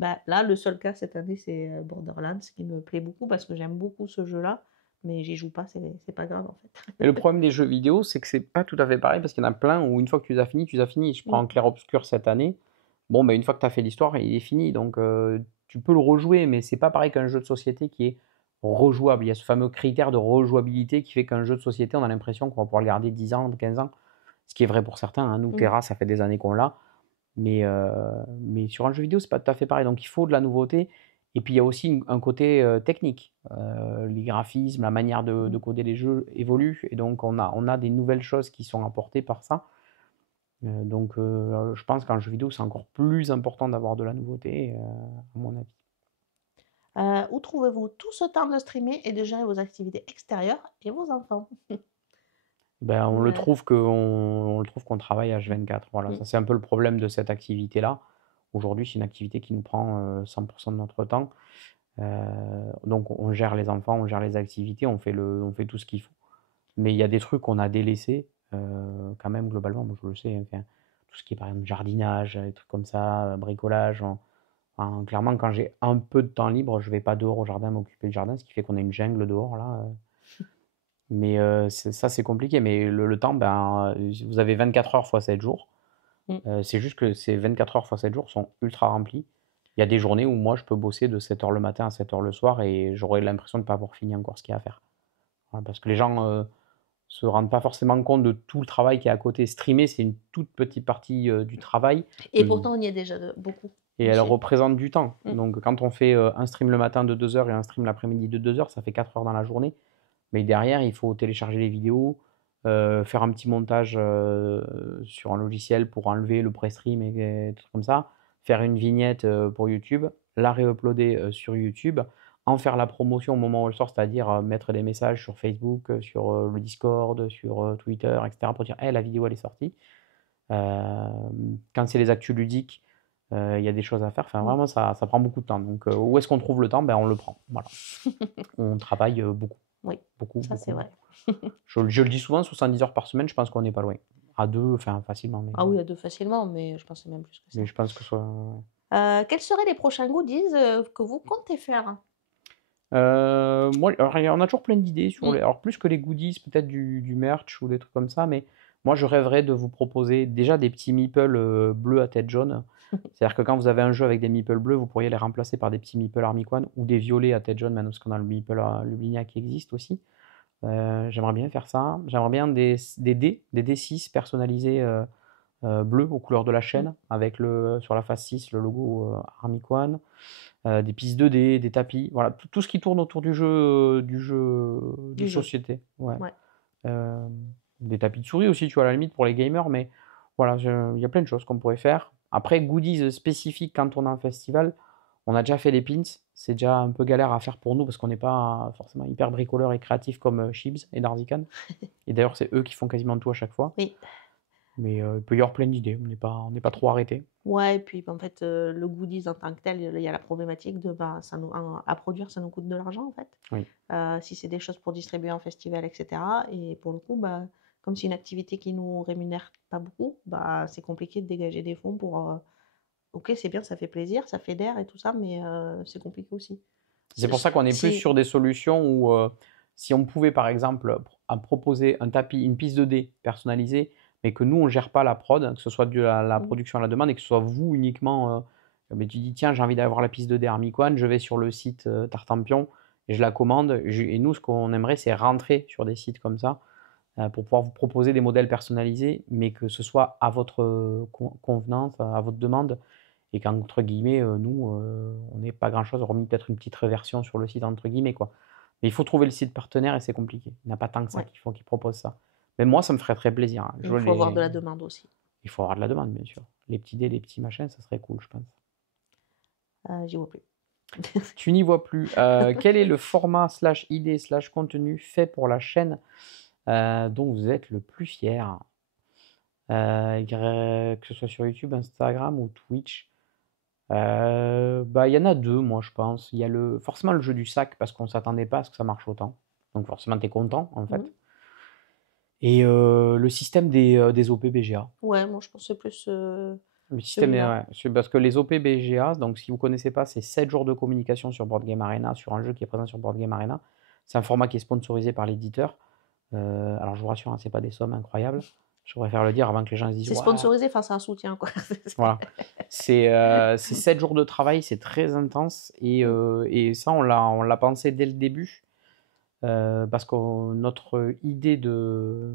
bah, là, le seul cas cette année, c'est, Borderlands qui me plaît beaucoup parce que j'aime beaucoup ce jeu-là, mais j'y joue pas, c'est pas grave, en Et le fait. problème des jeux vidéo, c'est que c'est pas tout à fait pareil parce qu'il y en a plein où une fois que tu les as finis, tu les as finis. Je Mmh, prends Clair Obscur cette année. Bon, bah, une fois que tu as fait l'histoire, il est fini. Donc tu peux le rejouer, mais c'est pas pareil qu'un jeu de société qui est rejouable. Il y a ce fameux critère de rejouabilité qui fait qu'un jeu de société, on a l'impression qu'on va pouvoir le garder 10 ans, 15 ans. Ce qui est vrai pour certains, hein. Nous, mmh. Terra, ça fait des années qu'on l'a. Mais sur un jeu vidéo, c'est pas tout à fait pareil. Donc il faut de la nouveauté. Et puis il y a aussi un côté technique. Les graphismes, la manière de Mmh. coder les jeux évolue. Et donc on a des nouvelles choses qui sont apportées par ça. Je pense qu'en jeu vidéo, c'est encore plus important d'avoir de la nouveauté, à mon avis. Où trouvez-vous tout ce temps de streamer et de gérer vos activités extérieures et vos enfants? Ben, Ouais. on le trouve qu'on travaille H24. Voilà, Mmh. ça c'est un peu le problème de cette activité-là. Aujourd'hui, c'est une activité qui nous prend 100% de notre temps. Donc on gère les enfants, on gère les activités, on fait tout ce qu'il faut. Mais il y a des trucs qu'on a délaissés, quand même globalement, moi je le sais, hein, enfin, tout ce qui est par exemple jardinage, des trucs comme ça, bricolage. Clairement, quand j'ai un peu de temps libre, je vais pas dehors au jardin m'occuper du jardin, ce qui fait qu'on a une jungle dehors là. Mais ça c'est compliqué. Mais le temps, ben, vous avez 24 heures fois 7 jours. Mmh. C'est juste que ces 24 heures fois 7 jours sont ultra remplis. Il y a des journées où moi je peux bosser de 7 heures le matin à 7 heures le soir et j'aurais l'impression de ne pas avoir fini encore ce qu'il y a à faire. Voilà, parce que les gens se rendent pas forcément compte de tout le travail qui est à côté. Streamer, c'est une toute petite partie du travail Et pourtant, on y est déjà beaucoup et elle aussi. représente du temps. Mmh. Donc quand on fait un stream le matin de 2 heures et un stream l'après-midi de 2 heures, ça fait 4 heures dans la journée. Mais derrière, il faut télécharger les vidéos, faire un petit montage sur un logiciel pour enlever le pré-stream et des trucs comme ça, faire une vignette pour YouTube, la réuploader sur YouTube, en faire la promotion au moment où elle sort, c'est-à-dire mettre des messages sur Facebook, sur le Discord, sur Twitter, etc. pour dire hey, la vidéo elle est sortie. Quand c'est les actus ludiques, il y a des choses à faire. Enfin, Mmh. vraiment, ça prend beaucoup de temps. Donc, où est-ce qu'on trouve le temps? Ben, on le prend. Voilà. On travaille beaucoup, Oui, beaucoup, ça, beaucoup, c'est vrai. beaucoup. Je le dis souvent, 70 heures par semaine, je pense qu'on n'est pas loin. À deux, enfin facilement, Ah oui, à 2 facilement, mais je pensais même plus que mais ça. je pense que soit. Quels seraient les prochains goodies, que vous comptez faire? Moi, alors, on a toujours plein d'idées sur Mmh. les. Alors, plus que les goodies, peut-être du merch ou des trucs comme ça, mais moi, je rêverais de vous proposer déjà des petits meeples bleus à tête jaune. C'est-à-dire que quand vous avez un jeu avec des meeples bleus, vous pourriez les remplacer par des petits meeples Armiquan ou des violets à tête jaune, maintenant parce qu'on a le meeple Lublinia qui existe aussi. J'aimerais bien faire ça. J'aimerais bien des D6 personnalisés bleus aux couleurs de la Mmh. chaîne, avec sur la face 6 le logo Armiquan. Des pistes 2D, des tapis, voilà, tout ce qui tourne autour du jeu de Du jeu. société. Ouais. Ouais. Euh, des tapis de souris aussi, tu vois, à la limite pour les gamers, mais voilà, il y a plein de choses qu'on pourrait faire. Après, goodies spécifiques quand on est en festival, On a déjà fait les pins, c'est déjà un peu galère à faire pour nous parce qu'on n'est pas forcément hyper bricoleur et créatif comme Shibs et Darzican. Et d'ailleurs, c'est eux qui font quasiment tout à chaque fois. Oui. Mais il peut y avoir plein d'idées, on n'est pas trop arrêté. Ouais et puis, bah, en fait, le goodies en tant que tel, il y a la problématique de, bah, ça nous à produire, ça nous coûte de l'argent, en fait. Oui. Si c'est des choses pour distribuer en festival et cetera et pour le coup, bah, comme c'est une activité qui nous rémunère pas beaucoup, bah, c'est compliqué de dégager des fonds pour, OK, c'est bien, ça fait plaisir, ça fédère et tout ça, mais c'est compliqué aussi. C'est Ce pour ce ça qu'on est plus c'est sur des solutions où si on pouvait par exemple proposer un tapis, une piste de dés personnalisée, mais que nous on gère pas la prod, que ce soit de la mmh, production à la demande et que ce soit vous uniquement, mais tu dis tiens j'ai envie d'avoir la piste de dés Armiquan, je vais sur le site Tartampion et je la commande. Et nous ce qu'on aimerait c'est rentrer sur des sites comme ça pour pouvoir vous proposer des modèles personnalisés, mais que ce soit à votre convenance, à votre demande et qu'entre guillemets, nous, on n'ait pas grand chose hormis peut-être une petite réversion sur le site entre guillemets, quoi. Mais il faut trouver le site partenaire et c'est compliqué. Il n'y en a pas tant que ça ouais, qu'il propose ça. Mais moi, ça me ferait très plaisir, hein. et Je il vois faut avoir les de la demande aussi. il faut avoir de la demande, bien sûr. Les petits dés, les petits machins, ça serait cool, je pense. J'y vois plus. Tu n'y vois plus. Quel est le format/idée/contenu fait pour la chaîne, dont vous êtes le plus fier? Que ce soit sur YouTube, Instagram ou Twitch? Bah, il y en a 2 moi, je pense. Il y a forcément le jeu du sac parce qu'on s'attendait pas à ce que ça marche autant. Donc forcément, tu es content, en fait. Mmh. Et le système des OP BGA. Ouais, moi je pensais plus, Le système est celui-là. ouais, parce que les OP BGA, donc si vous connaissez pas, c'est 7 jours de communication sur Board Game Arena, sur un jeu qui est présent sur Board Game Arena. C'est un format qui est sponsorisé par l'éditeur. Alors je vous rassure, hein, c'est pas des sommes incroyables. Je préfère le dire avant que les gens se disent: C'est «Ouais». sponsorisé, enfin c'est un soutien quoi. Voilà. C'est 7 jours de travail, c'est très intense Mmh, et ça on l'a pensé dès le début, parce que notre idée de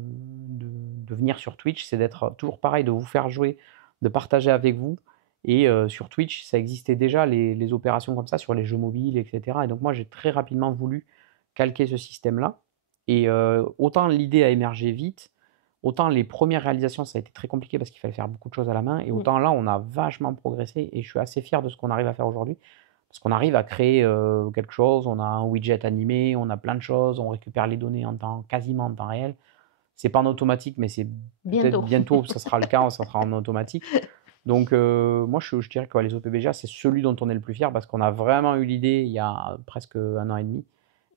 venir sur Twitch, c'est d'être toujours pareil, de vous faire jouer, de partager avec vous et sur Twitch, ça existait déjà les opérations comme ça sur les jeux mobiles et cetera et donc moi j'ai très rapidement voulu calquer ce système-là et autant l'idée a émergé vite, autant les premières réalisations, ça a été très compliqué parce qu'il fallait faire beaucoup de choses à la main et mmh. autant là, on a vachement progressé et je suis assez fier de ce qu'on arrive à faire aujourd'hui. Parce qu'on arrive à créer, quelque chose, on a un widget animé, on a plein de choses, on récupère les données quasiment en temps réel. C'est pas en automatique, mais c'est peut-être Bientôt. bientôt ça sera le cas, ça sera en automatique. Donc moi je dirais que ouais, les OPBGA, c'est celui dont on est le plus fier parce qu'on a vraiment eu l'idée il y a presque 1 an et demi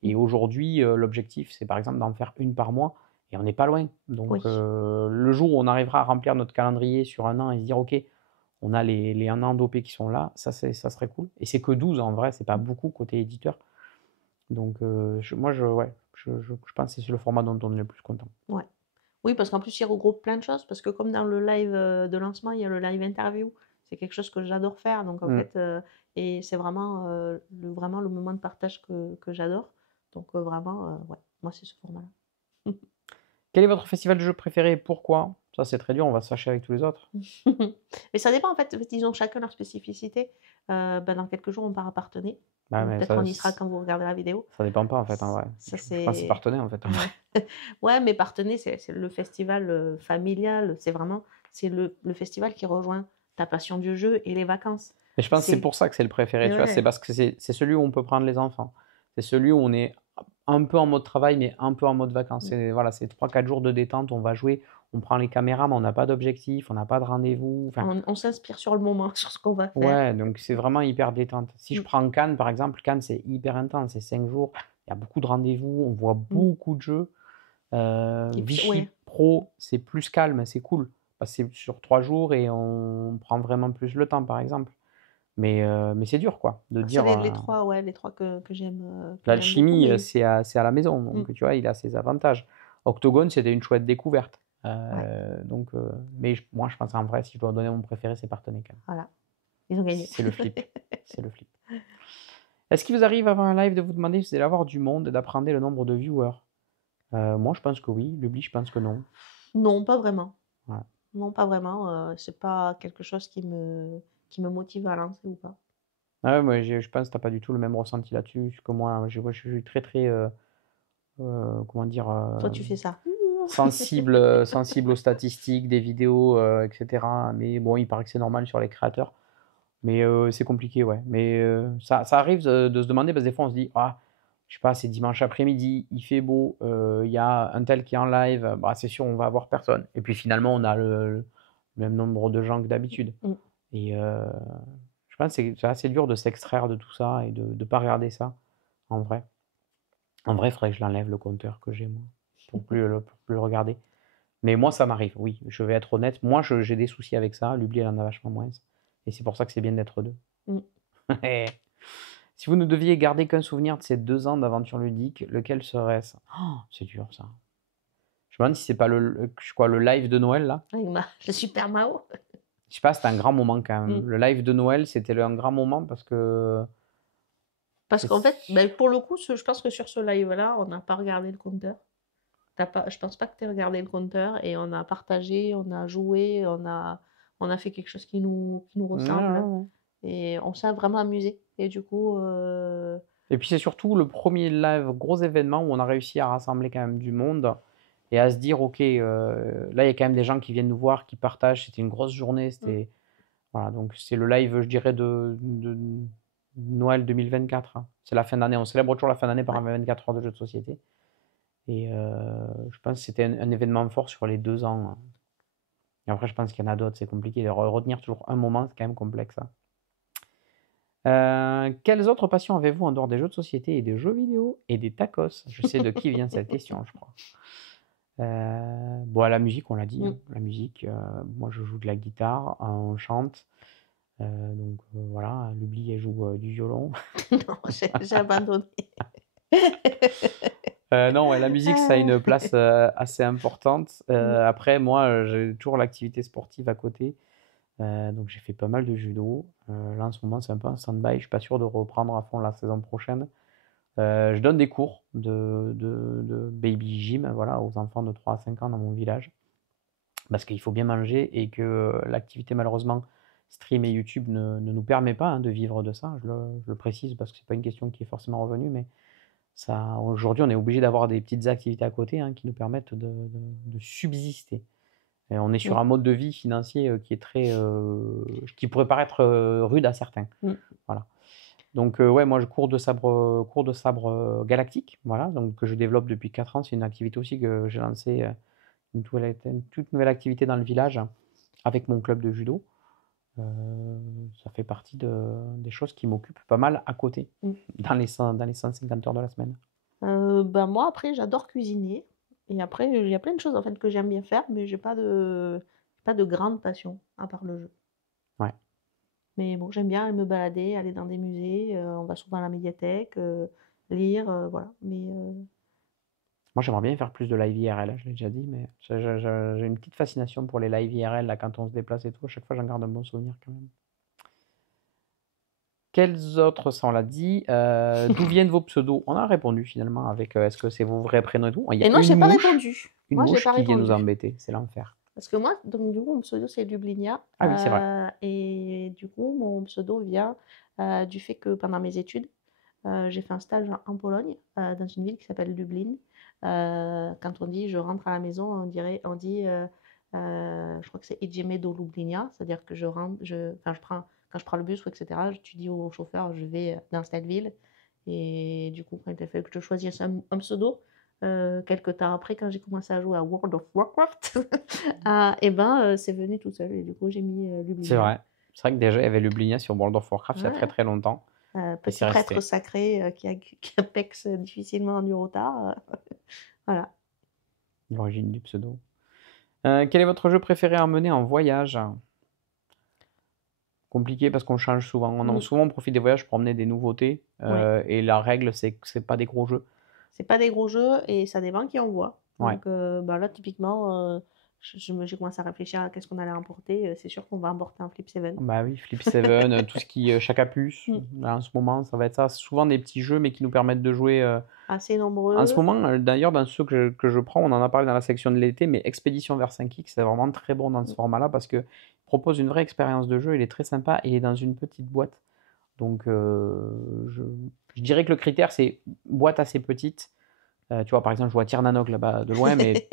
et Mmh. aujourd'hui, l'objectif, c'est par exemple d'en faire une par mois et on n'est pas loin. Donc Oui, le jour où on arrivera à remplir notre calendrier sur 1 an et se dire: «OK, on a les 1 an d'OP qui sont là», ça serait cool et c'est que 12 en vrai, c'est pas mmh, beaucoup côté éditeur. Donc ouais, je pense que c'est le format dont on est le plus content. ouais. Oui, parce qu'en plus, il regroupe plein de choses, parce que comme dans le live, de lancement, il y a le live interview. C'est quelque chose que j'adore faire, donc en Mmh. fait, et c'est vraiment, vraiment le moment de partage que j'adore. Donc vraiment, ouais, moi, c'est ce format-là. Quel est votre festival de jeux préféré et pourquoi? Ça, c'est très dur, on va se fâcher avec tous les autres. Mais ça dépend, en fait, ils ont chacun leur spécificité. Bah, dans quelques jours, on part à Parthenay. Bah, mais Peut-être on y sera quand vous regardez la vidéo. ça dépend pas en fait, en vrai. Ça, Je pense que c'est c'est Parthenay en fait, en vrai. ouais. Ouais, mais Parthenay, c'est le festival, familial. C'est vraiment c'est le festival qui rejoint ta passion du jeu et les vacances. Mais je pense que c'est C'est pour ça que c'est le préféré, tu vois? C'est ouais, parce que c'est celui où on peut prendre les enfants. C'est celui où on est un peu en mode travail, mais un peu en mode vacances. mmh, C'est voilà, c'est 3-4 jours de détente, on va jouer, on prend les caméras, mais on n'a pas d'objectif, on n'a pas de rendez-vous, enfin on s'inspire sur le moment, sur ce qu'on va faire. ouais, donc c'est vraiment hyper détente. Si je Mmh, prends Cannes, par exemple, Cannes, c'est hyper intense, c'est 5 jours, il y a beaucoup de rendez-vous, on voit mmh beaucoup de jeux. et puis ouais, Vichy Pro, c'est plus calme, c'est cool. Parce que c'est sur 3 jours et on prend vraiment plus le temps, par exemple. Mais c'est dur, quoi, de c'est dire, les 3 ouais, les 3 que j'aime beaucoup, l'alchimie, mais c'est à la maison, mmh, donc tu vois, il a ses avantages. Octogone, c'était une chouette découverte. ouais, Donc mais moi, je pense en vrai, si je dois donner mon préféré, c'est Parthenay quand même. voilà, ils ont gagné. C'est le flip, c'est le flip. Est-ce qu'il vous arrive avant un live de vous demander si vous allez avoir du monde et d'appréhender le nombre de viewers? Moi, je pense que oui, Lubli, je pense que non. Non, pas vraiment. Ouais. Non, pas vraiment, c'est pas quelque chose qui me motive à lancer ou pas. Ah ouais, moi, je pense que tu as pas du tout le même ressenti là-dessus que moi. Je suis très, très, comment dire? Toi, tu fais ça. Sensible, sensible aux statistiques des vidéos, et cetera. Mais bon, il paraît que c'est normal sur les créateurs. Mais c'est compliqué, ouais. Mais ça arrive de se demander, parce que des fois on se dit, ah, je sais pas, c'est dimanche après-midi, il fait beau, il y a un tel qui est en live, bah c'est sûr, on va avoir personne. Et puis finalement, on a le même nombre de gens que d'habitude. Mmh. Et je pense que c'est assez dur de s'extraire de tout ça et de ne pas regarder ça, en vrai. En vrai, il faudrait que je l'enlève, le compteur que j'ai, moi, pour plus le regarder. Mais moi, ça m'arrive, oui, je vais être honnête. Moi, j'ai des soucis avec ça. L'oubli, elle en a vachement moins. Et c'est pour ça que c'est bien d'être deux. Mmh. Si vous ne deviez garder qu'un souvenir de ces 2 ans d'aventure ludique, lequel serait-ce? Oh, c'est dur ça. Je me demande si c'est pas le live de Noël là. Avec le Super Mao. Je sais pas, c'était un grand moment quand même. Mmh. Le live de Noël, c'était un grand moment parce que Parce qu'en fait, c'est- pour le coup, je pense que sur ce live-là, on n'a pas regardé le compteur. Je pense pas que tu aies regardé le compteur et on a partagé, on a joué, on a fait quelque chose qui nous Ouais, ouais, ressemble ouais. et on s'est vraiment amusé. Et du coup, Et puis c'est surtout le premier live gros événement où on a réussi à rassembler quand même du monde et à se dire, ok, là il y a quand même des gens qui viennent nous voir, qui partagent. C'était une grosse journée, mmh, c'était voilà, donc c'est le live, je dirais, de Noël 2024, hein. C'est la fin d'année. On célèbre toujours la fin d'année par ouais. un 24 heures de jeux de société. Et je pense que c'était un événement fort sur les 2 ans, hein. Et après, je pense qu'il y en a d'autres. C'est compliqué. De retenir toujours un moment, c'est quand même complexe, hein. Quelles autres passions avez-vous en dehors des jeux de société et des jeux vidéo et des tacos? Je sais de qui vient cette question, je crois. Bon, la musique, on l'a dit, hein. Mmh. La musique, moi, je joue de la guitare, on chante. Donc voilà, Lubli, elle joue du violon. Non, j'ai abandonné. Non, ouais, la musique, ça a une place assez importante. Mmh. Après, moi, j'ai toujours l'activité sportive à côté. Donc j'ai fait pas mal de judo. Là, en ce moment, c'est un peu un stand-by. Je suis pas sûr de reprendre à fond la saison prochaine. Je donne des cours de baby gym, voilà, aux enfants de 3 à 5 ans dans mon village. Parce qu'il faut bien manger et que l'activité, malheureusement, stream et YouTube ne nous permet pas, hein, de vivre de ça. Je le précise parce que c'est pas une question qui est forcément revenue, mais ça, aujourd'hui, on est obligé d'avoir des petites activités à côté, hein, qui nous permettent de subsister. Et on est sur Mmh. un mode de vie financier qui est très, qui pourrait paraître rude à certains. Mmh. Voilà. Donc, ouais, moi, je cours de sabre galactique, voilà, donc que je développe depuis 4 ans. C'est une activité aussi que j'ai lancée, une toute nouvelle activité dans le village avec mon club de judo. Ça fait partie des choses qui m'occupent pas mal à côté, Mmh. dans les 150 heures de la semaine. Moi, après, j'adore cuisiner et après, il y a plein de choses, en fait, que j'aime bien faire, mais j'ai pas de grande passion, à part le jeu. Ouais. Mais bon, j'aime bien aller me balader, aller dans des musées, on va souvent à la médiathèque, lire, voilà. Mais Moi, j'aimerais bien faire plus de live IRL, hein, je l'ai déjà dit, mais j'ai une petite fascination pour les live IRL, là, quand on se déplace et tout. À chaque fois, j'en garde un bon souvenir quand même. Quels autres, ça on l'a dit. D'où viennent vos pseudos? On a répondu finalement avec est-ce que c'est vos vrais prénoms et tout. Il y et a moi, j'ai pas répondu. une Moi, j'ai mouche pas qui vient nous répondu. embêter, c'est l'enfer. Parce que moi, donc du coup, mon pseudo, c'est Lublinia, Ah oui, c'est vrai. et du coup, mon pseudo vient, du fait que pendant mes études, j'ai fait un stage en Pologne, dans une ville qui s'appelle Lublin. Quand on dit: «Je rentre à la maison», on dit, je crois que c'est «Idziemy do Lublinia», c'est-à-dire que je rentre enfin, quand je prends le bus ou et cetera, tu dis au chauffeur: «Je vais dans cette ville», et du coup, quand il a fallu que je choisisse un pseudo, quelque temps après, quand j'ai commencé à jouer à World of Warcraft, et ben, c'est venu tout seul et du coup, j'ai mis, C'est Lublinia. vrai. C'est vrai que déjà, il y avait Lublinia sur World of Warcraft il y a très Ouais, très longtemps. Et c'est petit prêtre resté. sacré, qui apexe difficilement du retard, voilà. L'origine du pseudo. Quel est votre jeu préféré à emmener en voyage? Compliqué parce qu'on change souvent. Mmh, Souvent, on profite des voyages pour emmener des nouveautés. ouais. Et la règle, c'est que c'est pas des gros jeux. C'est pas des gros jeux et ça dépend qui envoie. Ouais. Donc, bah, là, typiquement, j'ai commencé à réfléchir à qu'est-ce qu'on allait emporter, c'est sûr qu'on va emporter un Flip 7. Bah oui, Flip 7, tout ce qui Chacapus, Mmh. là, en ce moment, ça va être ça. C'est souvent des petits jeux, mais qui nous permettent de jouer. Assez En ce nombreux. moment, d'ailleurs, dans ceux que je prends, on en a parlé dans la section de l'été, mais Expédition vers 5X, c'est vraiment très bon dans ce Mmh. format-là parce que il propose une vraie expérience de jeu. Il est très sympa et il est dans une petite boîte. Donc, je dirais que le critère, c'est boîte assez petite. Tu vois, par exemple, je vois Tirnanoc là-bas de loin, mais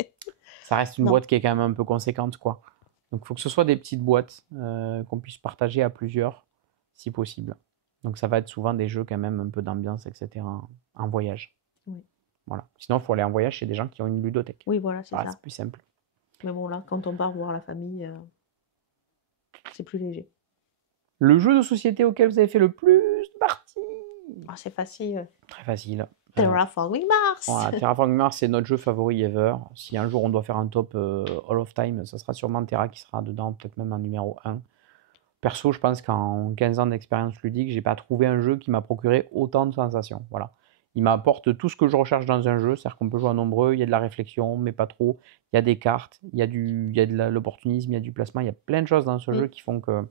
ça reste une Non. boîte qui est quand même un peu conséquente, quoi. Donc, il faut que ce soit des petites boîtes qu'on puisse partager à plusieurs. si possible. Donc ça va être souvent des jeux quand même un peu d'ambiance, etc. en voyage. Oui. Voilà. Sinon, il faut aller en voyage chez des gens qui ont une ludothèque. Oui, voilà, c'est Voilà, ça. c'est plus simple. Mais bon, là, quand on part voir la famille, c'est plus léger. Le jeu de société auquel vous avez fait le plus de parties? Ah, c'est facile. Très facile. Terraforming Mars! Voilà, Terraforming Mars, c'est notre jeu favori ever. Si un jour on doit faire un top All of Time, ça sera sûrement Terra qui sera dedans, peut-être même en numéro 1. Perso, je pense qu'en 15 ans d'expérience ludique, j'ai pas trouvé un jeu qui m'a procuré autant de sensations. Voilà. Il m'apporte tout ce que je recherche dans un jeu, c'est-à-dire qu'on peut jouer à nombreux, il y a de la réflexion, mais pas trop. Il y a des cartes, il y a de l'opportunisme, il y a du placement, il y a plein de choses dans ce jeu qui font que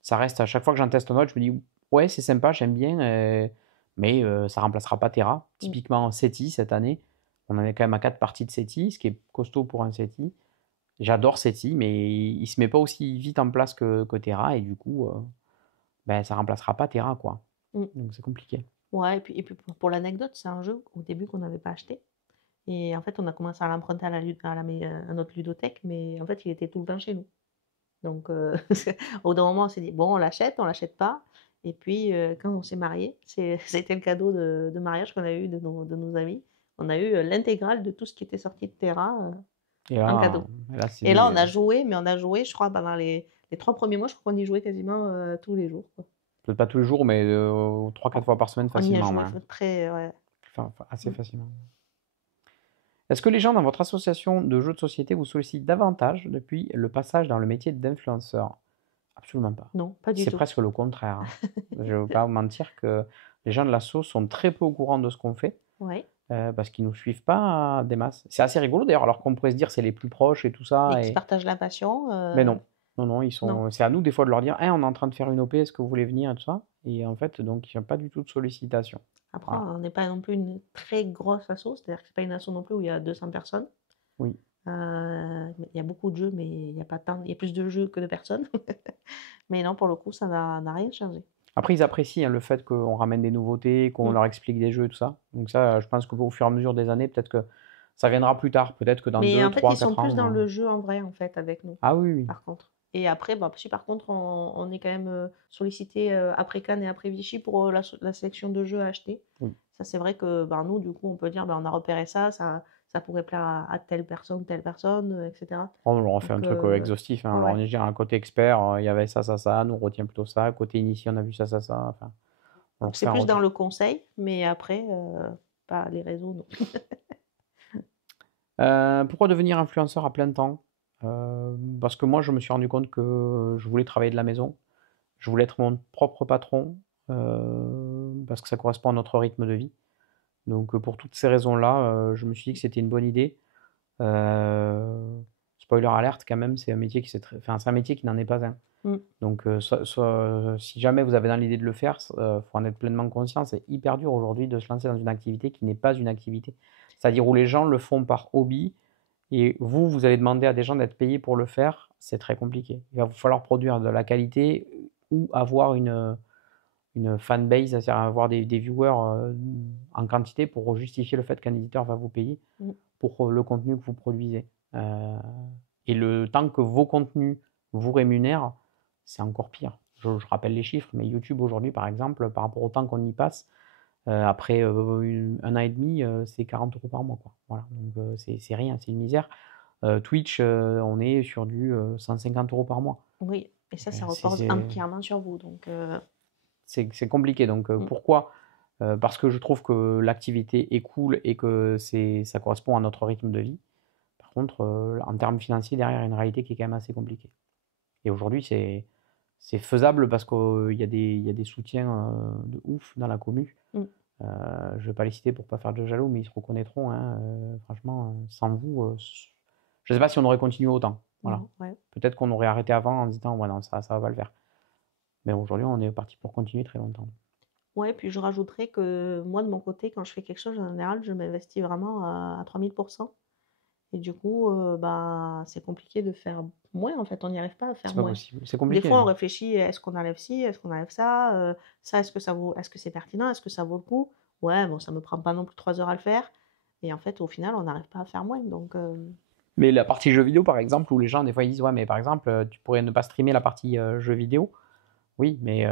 ça reste, à chaque fois que j'en teste un autre, je me dis, ouais, c'est sympa, j'aime bien, mais ça remplacera pas Terra. Typiquement, SETI, cette année, on en est quand même à 4 parties de SETI, ce qui est costaud pour un SETI. J'adore SETI, mais il se met pas aussi vite en place que Terra, et du coup, ben, ça remplacera pas Terra, quoi. Donc c'est compliqué. Ouais, et puis pour l'anecdote, c'est un jeu au début qu'on n'avait pas acheté. Et en fait, on a commencé à l'emprunter à notre ludothèque, mais en fait, il était tout le temps chez nous. Donc, au bout d'un moment, on s'est dit, bon, on l'achète pas. Et puis, quand on s'est mariés, c'était le cadeau de mariage qu'on a eu de nos amis. On a eu l'intégrale de tout ce qui était sorti de Terra Et en là, cadeau. Et là, on a joué, mais on a joué, je crois, pendant les 3 premiers mois, je crois qu'on y jouait quasiment tous les jours, quoi. peut-être pas tous les jours, mais 3-4 fois par semaine On y a facilement. joué très, ouais. Enfin, assez facilement. Est-ce que les gens dans votre association de jeux de société vous sollicitent davantage depuis le passage dans le métier d'influenceur? Absolument pas. Non, pas du C'est tout. presque le contraire, hein. Je ne vais pas vous mentir que les gens de l'asso sont très peu au courant de ce qu'on fait, Ouais. parce qu'ils ne nous suivent pas des masses. C'est assez rigolo d'ailleurs, alors qu'on pourrait se dire c'est les plus proches et tout ça. Et qui partagent la passion. Mais non, non, non, Non. c'est à nous des fois de leur dire, on est en train de faire une OP, est-ce que vous voulez venir et tout ça. Et en fait, donc il n'y a pas du tout de sollicitation. Après, Voilà. on n'est pas non plus une très grosse asso, c'est-à-dire que c'est pas une asso non plus où il y a 200 personnes. Oui. Il y a beaucoup de jeux, mais il y a plus de jeux que de personnes. Mais non, pour le coup, ça n'a rien changé. Après, ils apprécient le fait qu'on ramène des nouveautés, qu'on leur explique des jeux et tout ça. Donc ça, je pense qu'au fur et à mesure des années, peut-être que ça viendra plus tard. Peut-être que dans Mais 2, en fait, 3, ils sont 4 plus dans ans. le jeu en vrai, en fait, avec nous, Ah oui, oui. par contre. Et après, si par contre, on est quand même sollicité après Cannes et après Vichy pour la sélection de jeux à acheter. Oui. Ça, c'est vrai que nous, du coup, on peut dire, on a repéré ça pourrait plaire à telle personne, etc. On leur fait un Donc, truc exhaustif. On leur ouais. dit, un côté expert, il y avait ça, ça, ça, nous on retient plutôt ça. Côté initié, on a vu ça, ça, ça. Enfin, on leur C'est fait un plus dans retour. le conseil, mais après, pas les réseaux, non. Pourquoi devenir influenceur à plein temps? Parce que moi, je me suis rendu compte que je voulais travailler de la maison. Je voulais être mon propre patron, parce que ça correspond à notre rythme de vie. Donc pour toutes ces raisons-là, je me suis dit que c'était une bonne idée. Spoiler alerte quand même, c'est un métier c'est un métier qui n'en est pas un. Donc si jamais vous avez dans l'idée de le faire, faut en être pleinement conscient. C'est hyper dur aujourd'hui de se lancer dans une activité qui n'est pas une activité. C'est-à-dire où les gens le font par hobby et vous allez demander à des gens d'être payés pour le faire, c'est très compliqué. Il va vous falloir produire de la qualité ou avoir une fanbase, c'est-à-dire avoir des viewers en quantité pour justifier le fait qu'un éditeur va vous payer pour le contenu que vous produisez. Et le temps que vos contenus vous rémunèrent, c'est encore pire. Je rappelle les chiffres, mais YouTube aujourd'hui, par exemple, par rapport au temps qu'on y passe, après 1 an et demi, c'est 40 € par mois, quoi. Voilà, donc c'est rien, c'est une misère. Twitch, on est sur du 150 € par mois. Oui, et ça repose entièrement sur vous. Donc, c'est compliqué. Donc pourquoi? Parce que je trouve que l'activité est cool et que ça correspond à notre rythme de vie. Par contre, en termes financiers, derrière, il y a une réalité qui est quand même assez compliquée. Et aujourd'hui, c'est faisable parce qu'il y a des soutiens de ouf dans la commu. Je ne vais pas les citer pour ne pas faire de jaloux, mais ils se reconnaîtront, hein. Franchement, sans vous, je ne sais pas si on aurait continué autant. Voilà. Ouais. Peut-être qu'on aurait arrêté avant en se disant, ouais, non, ça va pas le faire. Mais aujourd'hui, on est parti pour continuer très longtemps. Ouais, puis je rajouterais que moi, de mon côté, quand je fais quelque chose, en général, je m'investis vraiment à 3000%. Et du coup, c'est compliqué de faire moins, en fait. On n'y arrive pas à faire C'est pas moins. possible. C'est Des compliqué, fois, on hein. réfléchit, est-ce qu'on enlève ci, est-ce qu'on enlève ça, ça, est-ce que c'est pertinent, est-ce que ça vaut le coup? Ouais, bon, ça me prend pas non plus 3 heures à le faire. Et en fait, au final, on n'arrive pas à faire moins. Donc, Mais la partie jeux vidéo, par exemple, où les gens, des fois, ils disent, ouais, mais par exemple, tu pourrais ne pas streamer la partie jeux vidéo. oui, mais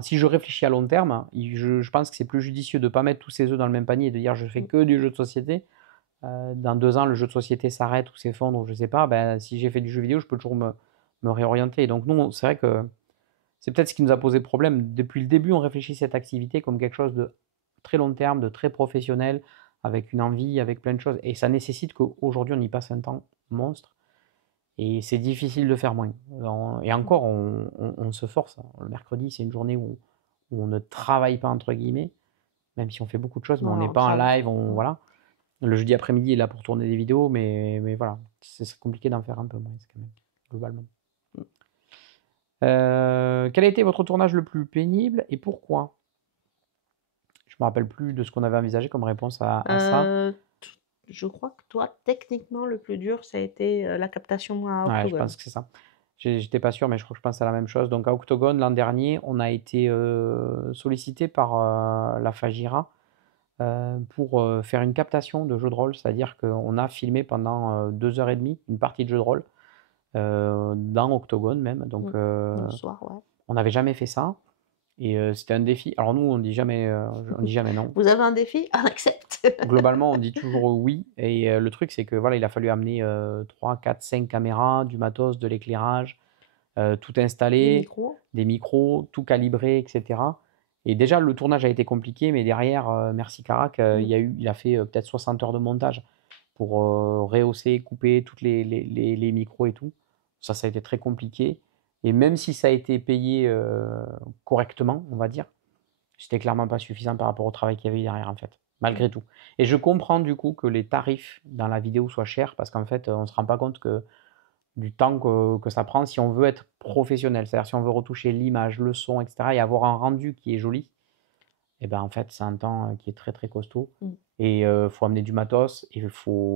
si je réfléchis à long terme, je pense que c'est plus judicieux de ne pas mettre tous ses œufs dans le même panier et de dire je fais Mmh. que du jeu de société. Dans 2 ans, le jeu de société s'arrête ou s'effondre ou je sais pas, ben, si j'ai fait du jeu vidéo, je peux toujours me réorienter. Donc nous, c'est vrai que c'est peut-être ce qui nous a posé problème. Depuis le début, on réfléchit cette activité comme quelque chose de très long terme, de très professionnel, avec une envie, avec plein de choses. Et ça nécessite qu'aujourd'hui, on y passe un temps monstre. Et c'est difficile de faire moins. Et Mmh. encore, on se force. Le mercredi, c'est une journée où on ne travaille pas, entre guillemets, même si on fait beaucoup de choses, mais on Non, n'est on pas en travaille. live, Mmh. voilà. Le jeudi après-midi est là pour tourner des vidéos, mais voilà, c'est compliqué d'en faire un peu moins, quand même, globalement. Mmh. Quel a été votre tournage le plus pénible et pourquoi? Je me rappelle plus de ce qu'on avait envisagé comme réponse à ça. T Je crois que toi, techniquement, le plus dur, ça a été, la captation à Ouais, je Octogone. pense que c'est ça. J'étais pas sûr, mais je crois que je pense à la même chose. Donc à Octogone, l'an dernier, on a été sollicité par la Fajira pour faire une captation de jeu de rôle. C'est-à-dire qu'on a filmé pendant 2 heures et demie une partie de jeu de rôle dans Octogone même. Donc Mmh. Le soir, ouais. on n'avait jamais fait ça. Et c'était un défi. Alors nous, on dit jamais non. Vous avez un défi? On accepte. Globalement, on dit toujours oui. Et le truc, c'est que voilà, il a fallu amener 3, 4, 5 caméras, du matos, de l'éclairage, tout Des installer, micros? des micros, tout calibré, et cetera. Et déjà, le tournage a été compliqué, mais derrière, merci Carac, Mmh. il a fait peut-être 60 heures de montage pour rehausser, couper toutes les micros et tout. Ça a été très compliqué. Et même si ça a été payé correctement, on va dire, c'était clairement pas suffisant par rapport au travail qu'il y avait derrière, en fait, Mmh. malgré tout. Et je comprends du coup que les tarifs dans la vidéo soient chers parce qu'en fait, on se rend pas compte du temps que ça prend si on veut être professionnel. C'est-à-dire si on veut retoucher l'image, le son, etc. et avoir un rendu qui est joli, et ben en fait, c'est un temps qui est très très costaud. Mmh. Et faut amener du matos. Et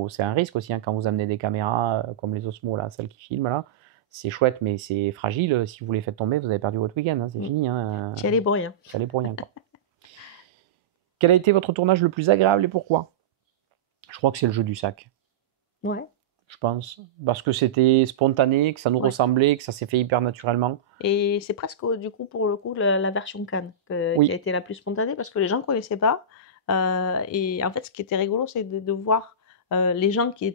c'est un risque aussi hein, quand vous amenez des caméras comme les Osmo, là, celles qui filment là. C'est chouette, mais c'est fragile. Si vous les faites tomber, vous avez perdu votre week-end. Hein, c'est Mmh. fini. Hein, Tu y allais pour rien. c'est allé pour rien, quoi. Quel a été votre tournage le plus agréable et pourquoi? Je crois que c'est le jeu du sac. Ouais, Je pense. Parce que c'était spontané, que ça nous ouais. ressemblait, que ça s'est fait hyper naturellement. Et c'est presque, du coup, pour le coup, la version Cannes qui a Oui. été la plus spontanée parce que les gens ne connaissaient pas, et en fait, ce qui était rigolo, c'est de voir, les gens qui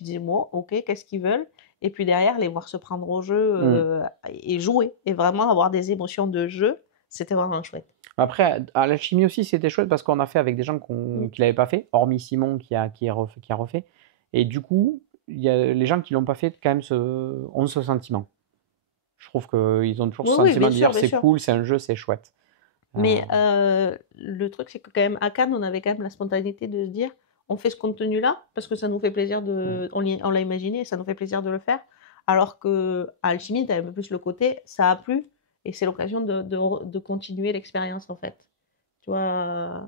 disaient: «Bon, OK, qu'est-ce qu'ils veulent?» et puis derrière, les voir se prendre au jeu, Mmh. et jouer et vraiment avoir des émotions de jeu, c'était vraiment chouette. Après, à l'alchimie aussi, c'était chouette parce qu'on a fait avec des gens Mmh. qui l'avaient pas fait, hormis Simon qui a refait. Et du coup, il y a les gens qui l'ont pas fait quand même ont ce sentiment. Je trouve qu'ils ont toujours ce Oui, oui, sentiment de dire bien c'est sûr. cool, c'est un jeu, c'est chouette. Euh, Mais le truc, c'est que quand même à Cannes, on avait quand même la spontanéité de se dire: «On fait ce contenu-là parce que ça nous fait plaisir mm. on l'a imaginé et ça nous fait plaisir de le faire». Alors qu'à Alchimie, tu avais un peu plus le côté: «Ça a plu» et c'est l'occasion de continuer l'expérience, en fait. Tu vois?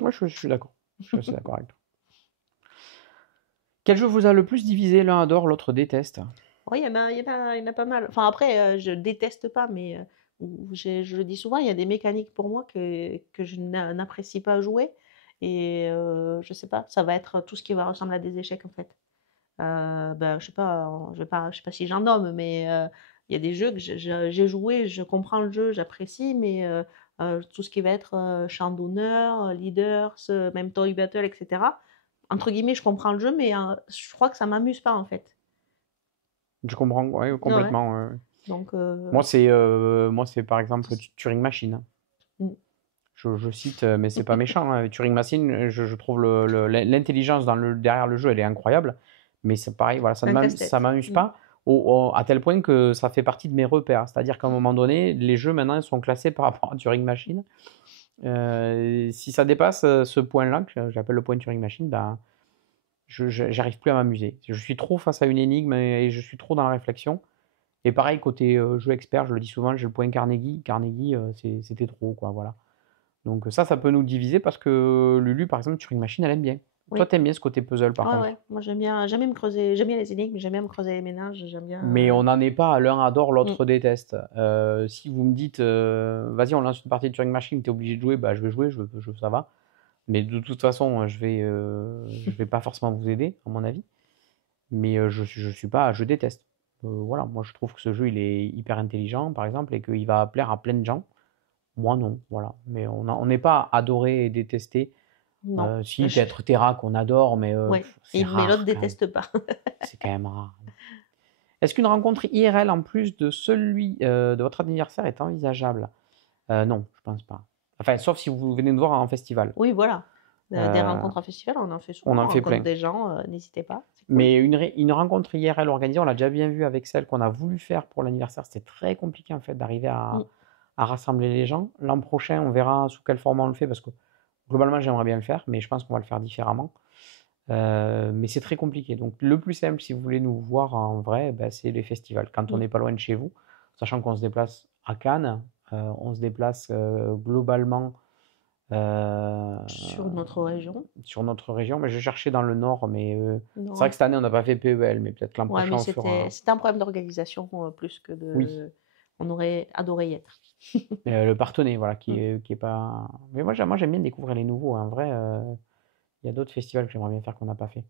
Ouais, je suis d'accord. Je suis assez d'accord avec toi. Quel jeu vous a le plus divisé? L'un adore, l'autre déteste. Oui, il y en a pas mal. Enfin après, je déteste pas, mais je le dis souvent, il y a des mécaniques pour moi que je n'apprécie pas jouer et je sais pas, ça va être tout ce qui va ressembler à des échecs, en fait. Bah, je sais pas si j'en nomme, mais il y a des jeux que j'ai joué, je comprends le jeu, j'apprécie, mais tout ce qui va être, Champ d'honneur, Leaders, même Toy Battle et cetera, entre guillemets, «je comprends le jeu», mais je crois que ça m'amuse pas, en fait. Je comprends, ouais, Ouais, ouais, complètement. Ouais, ouais. donc Moi, c'est par exemple Turing Machine. mmh, Je cite, mais c'est pas méchant, hein, Turing Machine, je trouve l'intelligence derrière le jeu, elle est incroyable. Mais c'est pareil, voilà, c'est un ça casse-tête. m'amuse Mmh. pas à tel point que ça fait partie de mes repères. C'est-à-dire qu'à un moment donné, les jeux maintenant ils sont classés par rapport à Turing Machine. Si ça dépasse ce point-là, que j'appelle le point Turing Machine, ben, j'arrive plus à m'amuser. Je suis trop face à une énigme et je suis trop dans la réflexion. Et pareil, côté jeu expert, je le dis souvent, j'ai le point Carnegie. Carnegie, c'était trop, quoi, voilà. Donc ça peut nous diviser parce que Lulu, par exemple, Turing Machine, elle aime bien. Toi, Oui. t'aimes bien ce côté puzzle, par Ouais, contre. ouais, moi j'aime bien les énigmes, j'aime bien me creuser les méninges, j'aime Mais bien, on n'en est pas à l'un adore, mmh, l'autre déteste. Si vous me dites, vas-y, on lance une partie de Turing Machine, t'es obligé de jouer, bah je vais jouer, ça va. Mais de toute façon, je vais pas forcément vous aider, à mon avis. Mais je suis pas, je déteste. Voilà, moi je trouve que ce jeu, il est hyper intelligent, par exemple, et qu'il va plaire à plein de gens. Moi non, voilà. Mais on n'est pas adoré et détesté. Non, Si, je peut-être Terra qu'on adore, mais ouais c'est et mais l'autre rare quand même. déteste pas. C'est quand même rare. Est-ce qu'une rencontre IRL en plus de celui de votre anniversaire est envisageable? Non, je pense pas. Enfin, sauf si vous venez nous voir en festival. Oui, voilà, des Euh, rencontres en festival, on en fait on souvent, en on fait rencontre plein. des gens, n'hésitez pas, c'est cool. Mais une rencontre IRL organisée, on l'a déjà bien vu avec celle qu'on a voulu faire pour l'anniversaire. C'était très compliqué en fait d'arriver Mmh. à rassembler les gens. L'an prochain, on verra sous quelle forme on le fait parce que globalement, j'aimerais bien le faire, mais je pense qu'on va le faire différemment. Mais c'est très compliqué. Donc, le plus simple, si vous voulez nous voir en vrai, bah, c'est les festivals. Quand on Mmh. n'est pas loin de chez vous, sachant qu'on se déplace à Cannes, on se déplace globalement euh, Sur notre région? sur notre région. Mais je cherchais dans le nord, mais c'est vrai Non. que cette année, on n'a pas fait PEL, mais peut-être l'an Ouais, prochain, mais on le fera. c'était un problème d'organisation, plus que Oui, de on aurait adoré y être. le Partenay, voilà, Mmh. qui est pas. Mais moi, j'aime bien découvrir les nouveaux. En vrai, il y a d'autres festivals que j'aimerais bien faire qu'on n'a pas fait.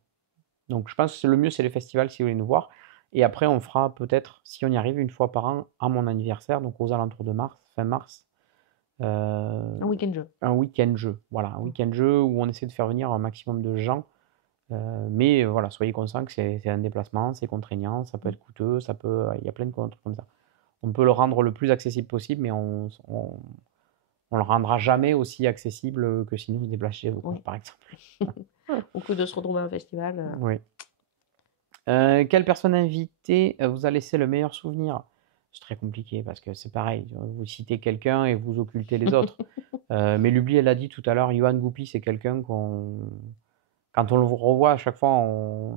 Donc je pense que le mieux, c'est les festivals si vous voulez nous voir. Et après, on fera peut-être, si on y arrive, une fois par an à mon anniversaire, donc aux alentours de mars, fin mars, euh, Un week-end jeu. un week-end jeu. Voilà, un Mmh. week-end jeu où on essaie de faire venir un maximum de gens. Mais voilà, soyez conscients que c'est un déplacement, c'est contraignant, ça peut Mmh. être coûteux, il y a plein de trucs comme ça. On peut le rendre le plus accessible possible, mais on le rendra jamais aussi accessible que si nous on se déplace chez vous, quoi, Oui. par exemple. Au coup de se retrouver à un festival, Oui. Quelle personne invitée vous a laissé le meilleur souvenir? C'est très compliqué parce que c'est pareil, vous citez quelqu'un et vous occultez les autres. Mais Lubli, elle l'a dit tout à l'heure, Johan Goupy, c'est quelqu'un qu'on quand on le revoit à chaque fois,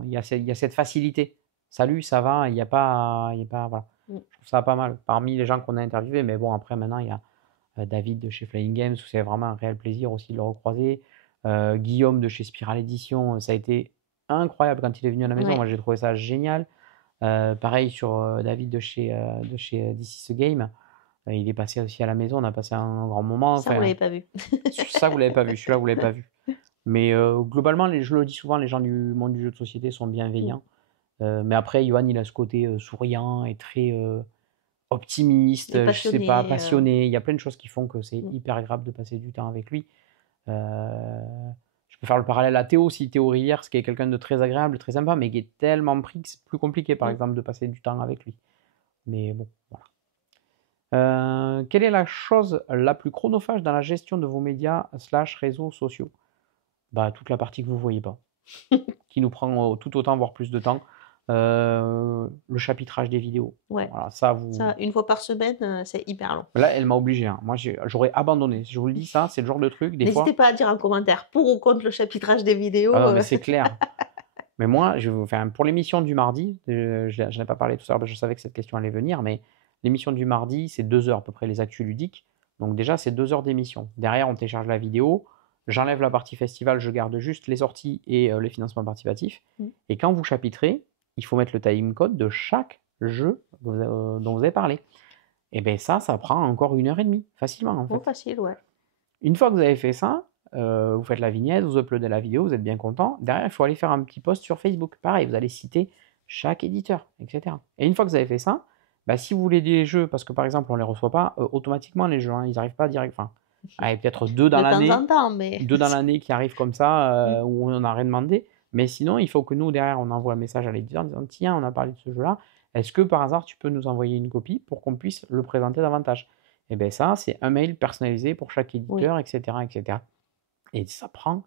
il y a cette facilité. Salut, ça va? Il y a pas voilà. Mmh. Je trouve ça pas mal. Parmi les gens qu'on a interviewés, mais bon après maintenant il y a, David de chez Flying Games où c'est vraiment un réel plaisir aussi de le recroiser. Guillaume de chez Spiral Edition, ça a été incroyable quand il est venu à la maison. Ouais. Moi j'ai trouvé ça génial. Pareil sur David de chez This Is a Game. Il est passé aussi à la maison, on a passé un grand moment. Ça, vous Enfin, l'avez pas vu? ça, vous l'avez pas vu, celui-là, vous l'avez pas vu. Mais globalement, je le dis souvent, les gens du monde du jeu de société sont Mmh. bienveillants. Mais après, Johan, il a ce côté souriant et très optimiste, Et je sais pas, passionné, passionné. Il y a plein de choses qui font que c'est mmh. hyper agréable de passer du temps avec lui. Euh, je peux faire le parallèle à Théo, si Théo Rivière, ce qui est quelqu'un de très agréable, très sympa, mais qui est tellement pris que c'est plus compliqué, par Mmh. exemple, de passer du temps avec lui. Mais bon, voilà. Quelle est la chose la plus chronophage dans la gestion de vos médias slash réseaux sociaux? Bah, toute la partie que vous voyez pas, qui nous prend tout autant, voire plus de temps. Le chapitrage des vidéos. Ouais. Voilà, ça, vous. Ça, une fois par semaine, c'est hyper long. Là, elle m'a obligé, hein. Moi, j'aurais abandonné. Je vous le dis, ça, c'est le genre de truc, des N'hésitez fois. pas à dire en commentaire pour ou contre le chapitrage des Ah vidéos, non, mais c'est clair. Mais moi, enfin, pour l'émission du mardi, je n'en ai pas parlé tout à l'heure, parce que je savais que cette question allait venir, mais l'émission du mardi, c'est 2 heures à peu près, les actus ludiques. Donc déjà, c'est 2 heures d'émission. Derrière, on télécharge la vidéo, j'enlève la partie festival, je garde juste les sorties et les financements participatifs. Mmh. Et quand vous chapitrez, il faut mettre le timecode de chaque jeu dont vous avez parlé. Et bien ça prend encore 1 heure et demie, facilement en Oh fait. facile, ouais. Une fois que vous avez fait ça, vous faites la vignette, vous uploadez la vidéo, vous êtes bien content. Derrière, il faut aller faire un petit post sur Facebook. Pareil, vous allez citer chaque éditeur, etc. Et une fois que vous avez fait ça, bah, si vous voulez des jeux, parce que par exemple, on ne les reçoit pas automatiquement les jeux, hein, ils n'arrivent pas direct. Enfin, allez, peut-être De temps en temps, mais 2 dans l'année qui arrivent comme ça, mmh, où on n'a rien demandé. Mais sinon, il faut que nous, derrière, on envoie un message à l'éditeur en disant tiens, on a parlé de ce jeu-là, est-ce que par hasard tu peux nous envoyer une copie pour qu'on puisse le présenter davantage? Et bien ça, c'est un mail personnalisé pour chaque oui. éditeur, etc., etc. Et ça prend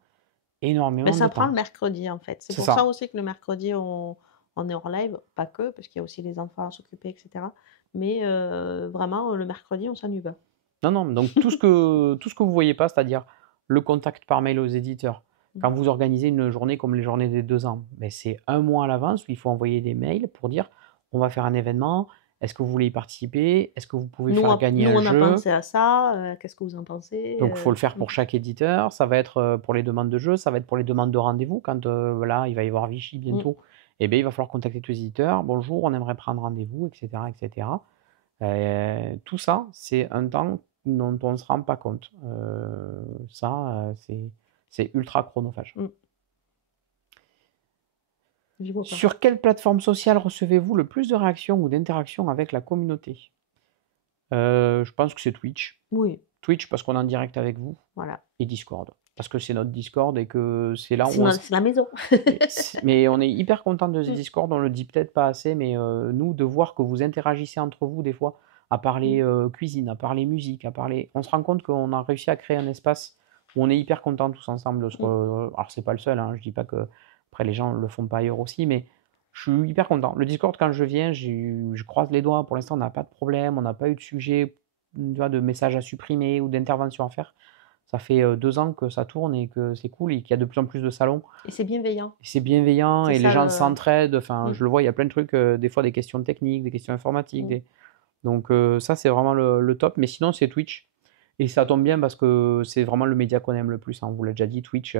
Mais énormément de ça prend temps. le mercredi, en fait. C'est C'est pour ça ça. aussi que le mercredi, on est hors live, pas que, parce qu'il y a aussi les enfants à s'occuper, et cetera. Mais vraiment, le mercredi, on s'ennuie pas. Non, non, donc tout ce que vous voyez pas, c'est-à-dire le contact par mail aux éditeurs, Mmh. quand vous organisez une journée comme les journées des 2 ans, ben c'est un mois à l'avance où il faut envoyer des mails pour dire on va faire un événement, est-ce que vous voulez y participer, est-ce que vous pouvez faire gagner Nous, un on a jeu. pensé à ça, qu'est-ce que vous en pensez? Donc il faut le faire Mmh. pour chaque éditeur, ça va être pour les demandes de jeux, ça va être pour les demandes de rendez-vous, quand voilà, il va y avoir Vichy Mmh. bientôt, et bien il va falloir contacter tous les éditeurs, bonjour, on aimerait prendre rendez-vous, etc., etc. Tout ça, c'est un temps dont on ne se rend pas compte. Ça, c'est ultra chronophage. Mmh. j'y vois pas. Sur quelle plateforme sociale recevez-vous le plus de réactions ou d'interactions avec la communauté? Je pense que c'est Twitch. Oui, Twitch parce qu'on est en direct avec vous voilà. et Discord. Parce que c'est notre Discord et que c'est là C'est où on no s c'est la maison. mais on est hyper content de ce Mmh, Discord, on le dit peut-être pas assez, mais nous, de voir que vous interagissez entre vous des fois, à parler, mmh, cuisine, à parler musique, à parler on se rend compte qu'on a réussi à créer un espace où on est hyper contents tous ensemble de se mmh. alors c'est pas le seul, hein, je dis pas que après les gens le font pas ailleurs aussi, mais je suis hyper content. Le Discord quand je viens, je croise les doigts, pour l'instant on n'a pas de problème, on n'a pas eu de sujet, tu vois, de messages à supprimer ou d'interventions à faire. Ça fait, 2 ans que ça tourne et que c'est cool et qu'il y a de plus en plus de salons. Et c'est bienveillant. Et c'est bienveillant C'est et les ça gens le s'entraident, enfin, mmh, je le vois, il y a plein de trucs, des fois des questions techniques, des questions informatiques, mmh. des donc ça, c'est vraiment le top. Mais sinon, c'est Twitch et ça tombe bien parce que c'est vraiment le média qu'on aime le plus, hein. On vous l'a déjà dit, Twitch,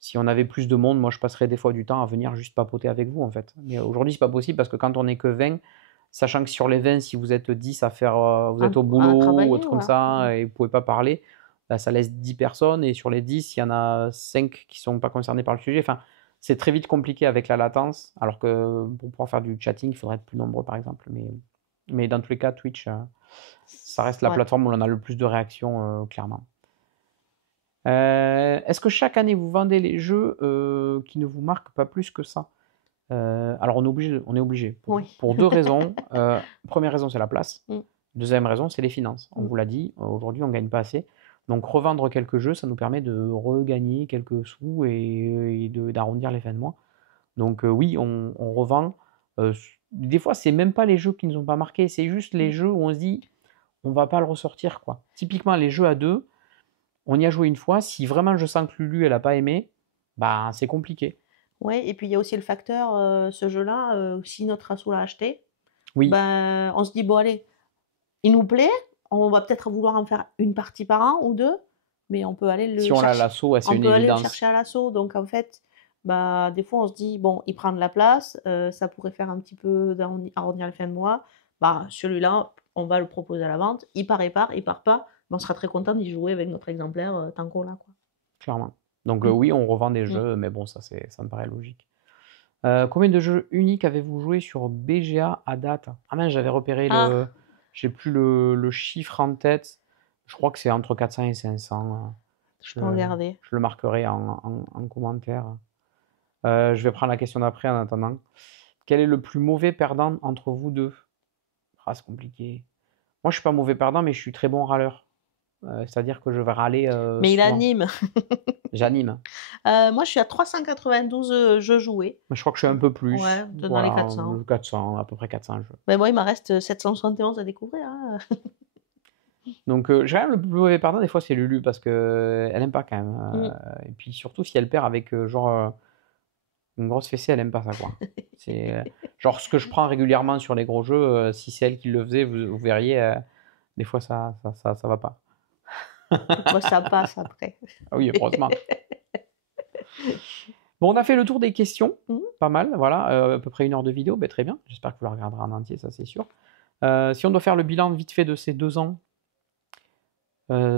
si on avait plus de monde, moi, je passerais des fois du temps à venir juste papoter avec vous, en fait. Mais aujourd'hui, c'est pas possible parce que quand on est que 20, sachant que sur les 20, si vous êtes 10 à faire, vous êtes au À boulot ou autre travailler, comme ouais. Mmh. ça et vous pouvez pas parler, bah, ça laisse 10 personnes et sur les 10, il y en a 5 qui sont pas concernés par le sujet. Enfin, c'est très vite compliqué avec la latence, alors que pour pouvoir faire du chatting, il faudrait être plus nombreux, par exemple. Mais dans tous les cas, Twitch, ça reste la Ouais. plateforme où on a le plus de réactions, clairement. Est-ce que chaque année vous vendez les jeux, qui ne vous marquent pas plus que ça? Alors on est obligé Oui. pour 2 raisons. 1re raison, c'est la place. Mmh, 2e raison, c'est les finances. On mmh. vous l'a dit, aujourd'hui on gagne pas assez. Donc revendre quelques jeux, ça nous permet de regagner quelques sous et d'arrondir les fins de mois. Donc oui, on revend, des fois, c'est même pas les jeux qui nous ont pas marqués, c'est juste les Mmh. jeux où on se dit: «On va pas le ressortir, quoi». Typiquement les jeux à 2, on y a joué une fois, si vraiment je sens que Lulu, elle a pas aimé, bah, c'est compliqué. Ouais et puis il y a aussi le facteur, ce jeu-là, si notre asso l'a acheté, Oui, ben, on se dit: «Bon allez, il nous plaît, on va peut-être vouloir en faire une partie par an ou 2, mais on peut aller si le on l'a à chercher l'assaut, ouais, c'est on une peut aller le chercher évidence. à l'asso». Donc en fait, bah, des fois on se dit: «Bon, il prend de la place, ça pourrait faire un petit peu arrondir les fins de mois. Bah, celui-là, on va le proposer à la vente. Il part pas, mais on sera très content d'y jouer avec notre exemplaire, tant qu'on l'a, quoi». Clairement. Donc Mmh, oui, on revend des mmh. jeux, mais bon, ça me paraît logique. Combien de jeux uniques avez-vous joué sur BGA à date? Ah mince, j'avais repéré Ah! j'ai plus le chiffre en tête. Je crois que c'est entre 400 et 500, Je je peux regarder. je le marquerai en commentaire. Je vais prendre la question d'après en attendant. Quel est le plus mauvais perdant entre vous 2? Ah, c'est compliqué. Moi, je suis pas mauvais perdant, mais je suis très bon râleur. C'est-à-dire que je vais râler, Mais il souvent. anime. J'anime. Moi, je suis à 392, jeux joués. Mais je crois que je suis un peu Ouais, plus. dans les Voilà, 400. 400, à peu près 400 jeux. Mais moi, il m'en reste 771 à découvrir, hein. Donc, je dirais le plus mauvais perdant, des fois, c'est Lulu parce qu'elle aime pas quand même, Mmh. et puis surtout si elle perd avec, genre, une grosse fessée, elle aime pas ça, quoi. C'est, genre ce que je prends régulièrement sur les gros jeux, si c'est elle qui le faisait, vous verriez, des fois ça va pas. Moi, ça passe après. Ah oui, heureusement. Bon, on a fait le tour des questions, Mmh. pas mal, voilà, à peu près 1 heure de vidéo, beh, très bien. J'espère que vous la regarderez en entier, ça c'est sûr. Si on doit faire le bilan vite fait de ces 2 ans,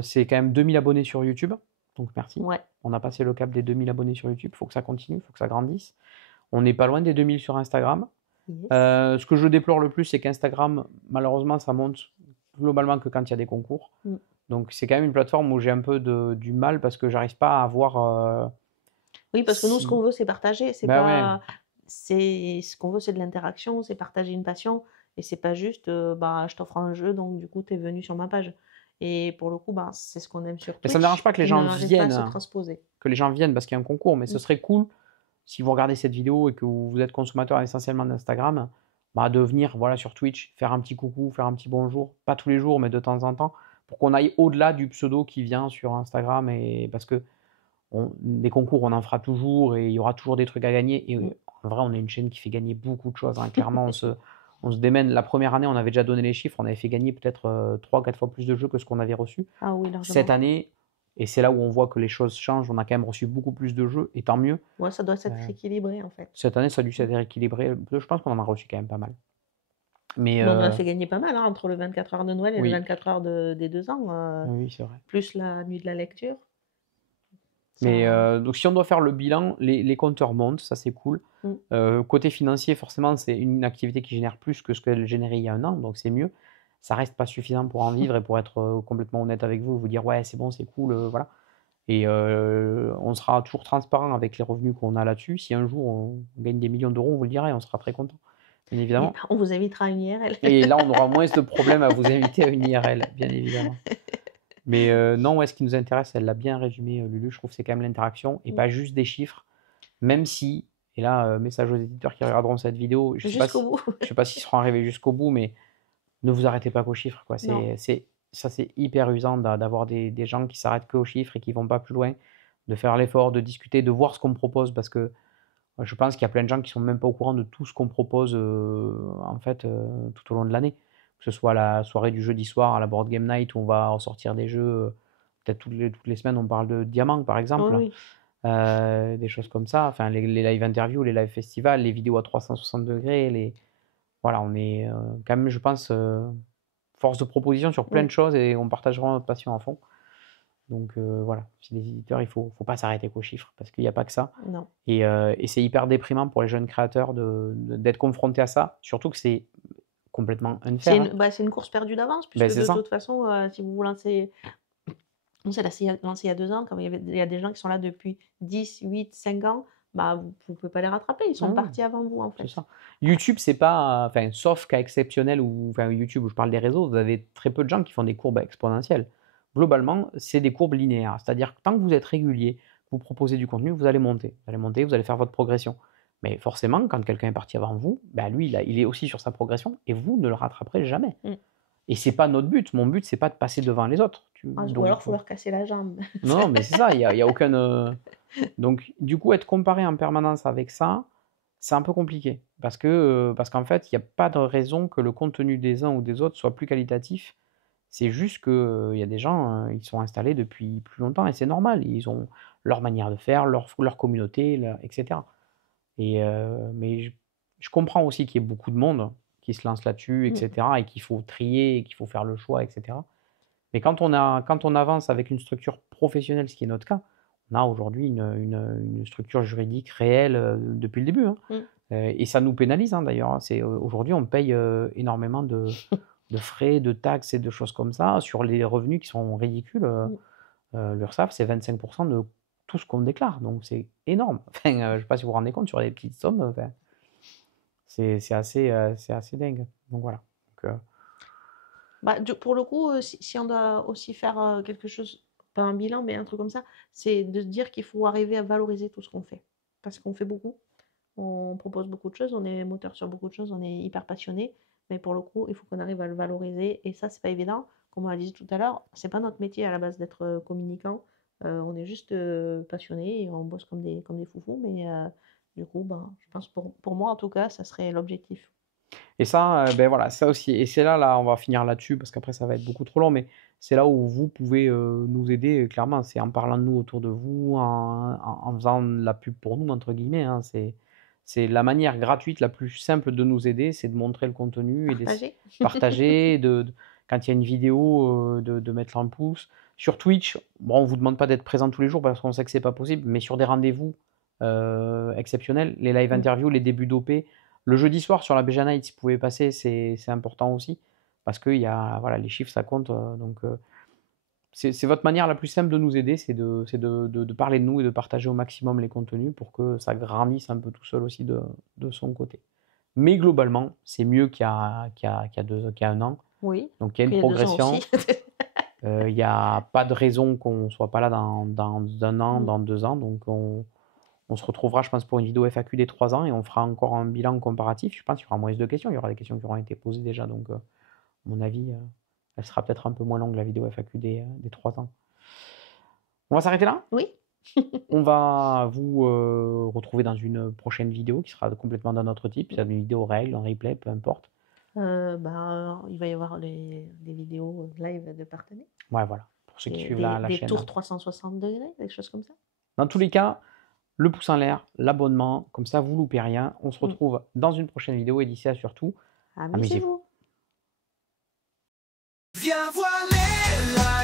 c'est quand même 2 000 abonnés sur YouTube, donc merci. Ouais. On a passé le cap des 2 000 abonnés sur YouTube, faut que ça continue, faut que ça grandisse. On n'est pas loin des 2 000 sur Instagram. Yes. Ce que je déplore le plus, c'est qu'Instagram, malheureusement, ça monte globalement que quand il y a des concours. Mmh. Donc c'est quand même une plateforme où j'ai un peu du mal parce que j'arrive pas à voir, Oui, parce que nous, ce qu'on si veut, c'est partager. C'est bah, ouais. pas c'est ce qu'on veut, c'est de l'interaction, c'est partager une passion et c'est pas juste, bah, je t'offre un jeu, donc du coup, tu es venu sur ma page et pour le coup, ben, c'est ce qu'on aime sur Mais ça me dérange Twitch pas que les qui gens n'arrive pas à viennent, se hein, transposer. parce qu'il y a un concours, mais ce Mmh. serait cool si vous regardez cette vidéo et que vous êtes consommateur essentiellement d'Instagram, bah, de venir voilà, sur Twitch, faire un petit coucou, faire un petit bonjour, pas tous les jours, mais de temps en temps, pour qu'on aille au-delà du pseudo qui vient sur Instagram. Et parce que des concours, on en fera toujours et il y aura toujours des trucs à gagner. Et Mmh. en vrai, on est une chaîne qui fait gagner beaucoup de choses, hein. Clairement, on se démène. La première année, on avait déjà donné les chiffres, on avait fait gagner peut-être 3 ou 4 fois plus de jeux que ce qu'on avait reçu. Ah oui, Cette largement. année, et c'est là où on voit que les choses changent, on a quand même reçu beaucoup plus de jeux, et tant mieux. Ouais, ça doit Euh, s'être équilibré, en fait. cette année, ça a dû Mmh. s'être équilibré. Je pense qu'on en a reçu quand même pas mal. Mais Mais on en a fait gagner pas mal, hein, entre le 24 heures de Noël et le oui, 4 heures des 2 ans, oui, c'est vrai. plus la nuit de la lecture. Mais Ça donc si on doit faire le bilan, les compteurs montent, ça c'est cool. Côté financier, forcément, c'est une activité qui génère plus que ce qu'elle générait il y a un an, donc c'est mieux. Ça reste pas suffisant pour en vivre et pour être, complètement honnête avec vous dire: «Ouais, c'est bon, c'est cool», voilà. Et on sera toujours transparent avec les revenus qu'on a là-dessus. Si un jour on gagne des millions d'euros, on vous le dira et on sera très content, bien et évidemment. ben, on vous invitera à une IRL. Et là, on aura moins de problèmes à vous inviter à une IRL, bien évidemment. Mais non, ouais, ce qui nous intéresse, elle l'a bien résumé, Lulu, je trouve, c'est quand même l'interaction et Mmh. pas juste des chiffres. Même si, et là, message aux éditeurs qui regarderont cette vidéo, Jusqu'au bout. je sais pas s'ils seront arrivés jusqu'au bout, mais ne vous arrêtez pas qu'aux chiffres, quoi. Non. C'est hyper usant d'avoir des gens qui s'arrêtent qu'aux chiffres et qui vont pas plus loin, de faire l'effort, de discuter, de voir ce qu'on propose parce que je pense qu'il y a plein de gens qui sont même pas au courant de tout ce qu'on propose, en fait, tout au long de l'année. Que ce soit la soirée du jeudi soir à la board game night où on va ressortir des jeux, peut-être toutes les semaines on parle de Diamant par Oui, exemple, oui. des choses comme ça. Enfin les live interviews, les live festivals, les vidéos à 360°, voilà, on est, quand même je pense, force de proposition sur plein Oui. de choses et on partage vraiment notre passion à fond. Donc voilà, chez les éditeurs, il faut pas s'arrêter qu'aux chiffres parce qu'il y a pas que ça. Non. Et c'est hyper déprimant pour les jeunes créateurs d'être confrontés à ça, surtout que c'est complètement C'est unfair, une hein. bah, c'est une course perdue d'avance Beh, puisque c'est de ça. toute façon, si vous vous lancez on s'est lancé il y a 2 ans, quand il y a des gens qui sont là depuis 10, 8, 5 ans, bah, vous pouvez pas les rattraper, ils sont Non, partis avant vous, en c'est fait. ça. YouTube, c'est pas enfin, sauf cas exceptionnel ou enfin, YouTube, je parle des réseaux, vous avez très peu de gens qui font des courbes exponentielles. Globalement, c'est des courbes linéaires, c'est-à-dire que tant que vous êtes régulier, vous proposez du contenu, vous allez monter. Vous allez monter, vous allez faire votre progression. Mais forcément, quand quelqu'un est parti avant vous, bah, lui, il est aussi sur sa progression et vous ne le rattraperez jamais. Mmh. Et c'est pas notre but. Mon but, c'est pas de passer devant les autres. Ou Donc, alors faut leur casser la jambe. non, mais c'est ça, il y a aucun, donc du coup, être comparé en permanence avec ça, c'est un peu compliqué parce qu'en fait, il y a pas de raison que le contenu des uns ou des autres soit plus qualitatif. C'est juste que, il y a des gens, ils sont installés depuis plus longtemps et c'est normal. Ils ont leur manière de faire, leur communauté, et cetera. Et mais je comprends aussi qu'il y ait beaucoup de monde qui se lance là-dessus et Mmh. cetera et qu'il faut trier et qu'il faut faire le choix et cetera. Mais quand on avance avec une structure professionnelle, ce qui est notre cas, on a aujourd'hui une structure juridique réelle, depuis le début, hein. Mmh. Et ça nous pénalise, hein, d'ailleurs, hein. Aujourd'hui, on paye, énormément de frais, de taxes et de choses comme ça sur les revenus qui sont ridicules, Mmh. l'URSSAF, c'est 25 de tout ce qu'on déclare, donc c'est énorme. Enfin, je ne sais pas si vous vous rendez compte sur des petites sommes, enfin, c'est assez dingue. Donc voilà, donc Bah, pour le coup, si on doit aussi faire, quelque chose, pas un bilan, mais un truc comme ça, c'est de se dire qu'il faut arriver à valoriser tout ce qu'on fait. Parce qu'on fait beaucoup, on propose beaucoup de choses, on est moteur sur beaucoup de choses, on est hyper passionné, mais pour le coup, il faut qu'on arrive à le valoriser et ça, c'est pas évident. Comme on l'a dit tout à l'heure, c'est pas notre métier à la base d'être, communicant, on est juste, passionnés et on bosse comme des foufous, mais du coup, ben, je pense pour moi en tout cas, ça serait l'objectif. et ça, beh, voilà, ça aussi et c'est là, on va finir là-dessus parce qu'après ça va être beaucoup trop long, mais c'est là où vous pouvez, nous aider, clairement. C'est en parlant de nous autour de vous, en faisant «la pub pour nous» entre guillemets, hein. C'est la manière gratuite la plus simple de nous aider, c'est de montrer le contenu et Partager. partager, quand il y a une vidéo, de mettre un pouce. Sur Twitch, bon, on vous demande pas d'être présent tous les jours parce qu'on sait que c'est pas possible, mais sur des rendez-vous, exceptionnels, les live Mmh. interviews, les débuts d'OP, le jeudi soir sur la Beja Night, si vous pouvez passer, c'est important aussi parce qu'il y a voilà, les chiffres ça compte, donc c'est votre manière la plus simple de nous aider, c'est de parler de nous et de partager au maximum les contenus pour que ça grandisse un peu tout seul aussi de son côté. Mais globalement, c'est mieux qu'il y a un an, Oui, donc il y a une qu'il y a 2 ans progression, aussi. il y a pas de raison qu'on soit pas là dans 1 an, Mmh. dans 2 ans, donc on se retrouvera, je pense, pour une vidéo FAQ des 3 ans et on fera encore un bilan comparatif. Je pense qu'il y aura moins de questions. Il y aura des questions qui auront été posées déjà, donc à mon avis, elle sera peut-être un peu moins longue, la vidéo FAQ des 3 ans. On va s'arrêter là. Oui. On va vous, retrouver dans une prochaine vidéo qui sera complètement d'un autre type. Ça une vidéo règle, un replay, peu importe. Bah, il va y avoir des vidéos, live de partenaires, Ouais, voilà, pour ceux qui des suivent des la des chaîne. tours 360°, des choses comme ça. Dans tous les cas, le pouce en l'air, l'abonnement, comme ça vous loupez rien. On se Mmh. retrouve dans une prochaine vidéo et d'ici là surtout, amusez-vous. Amusez-vous. Viens voir les lives.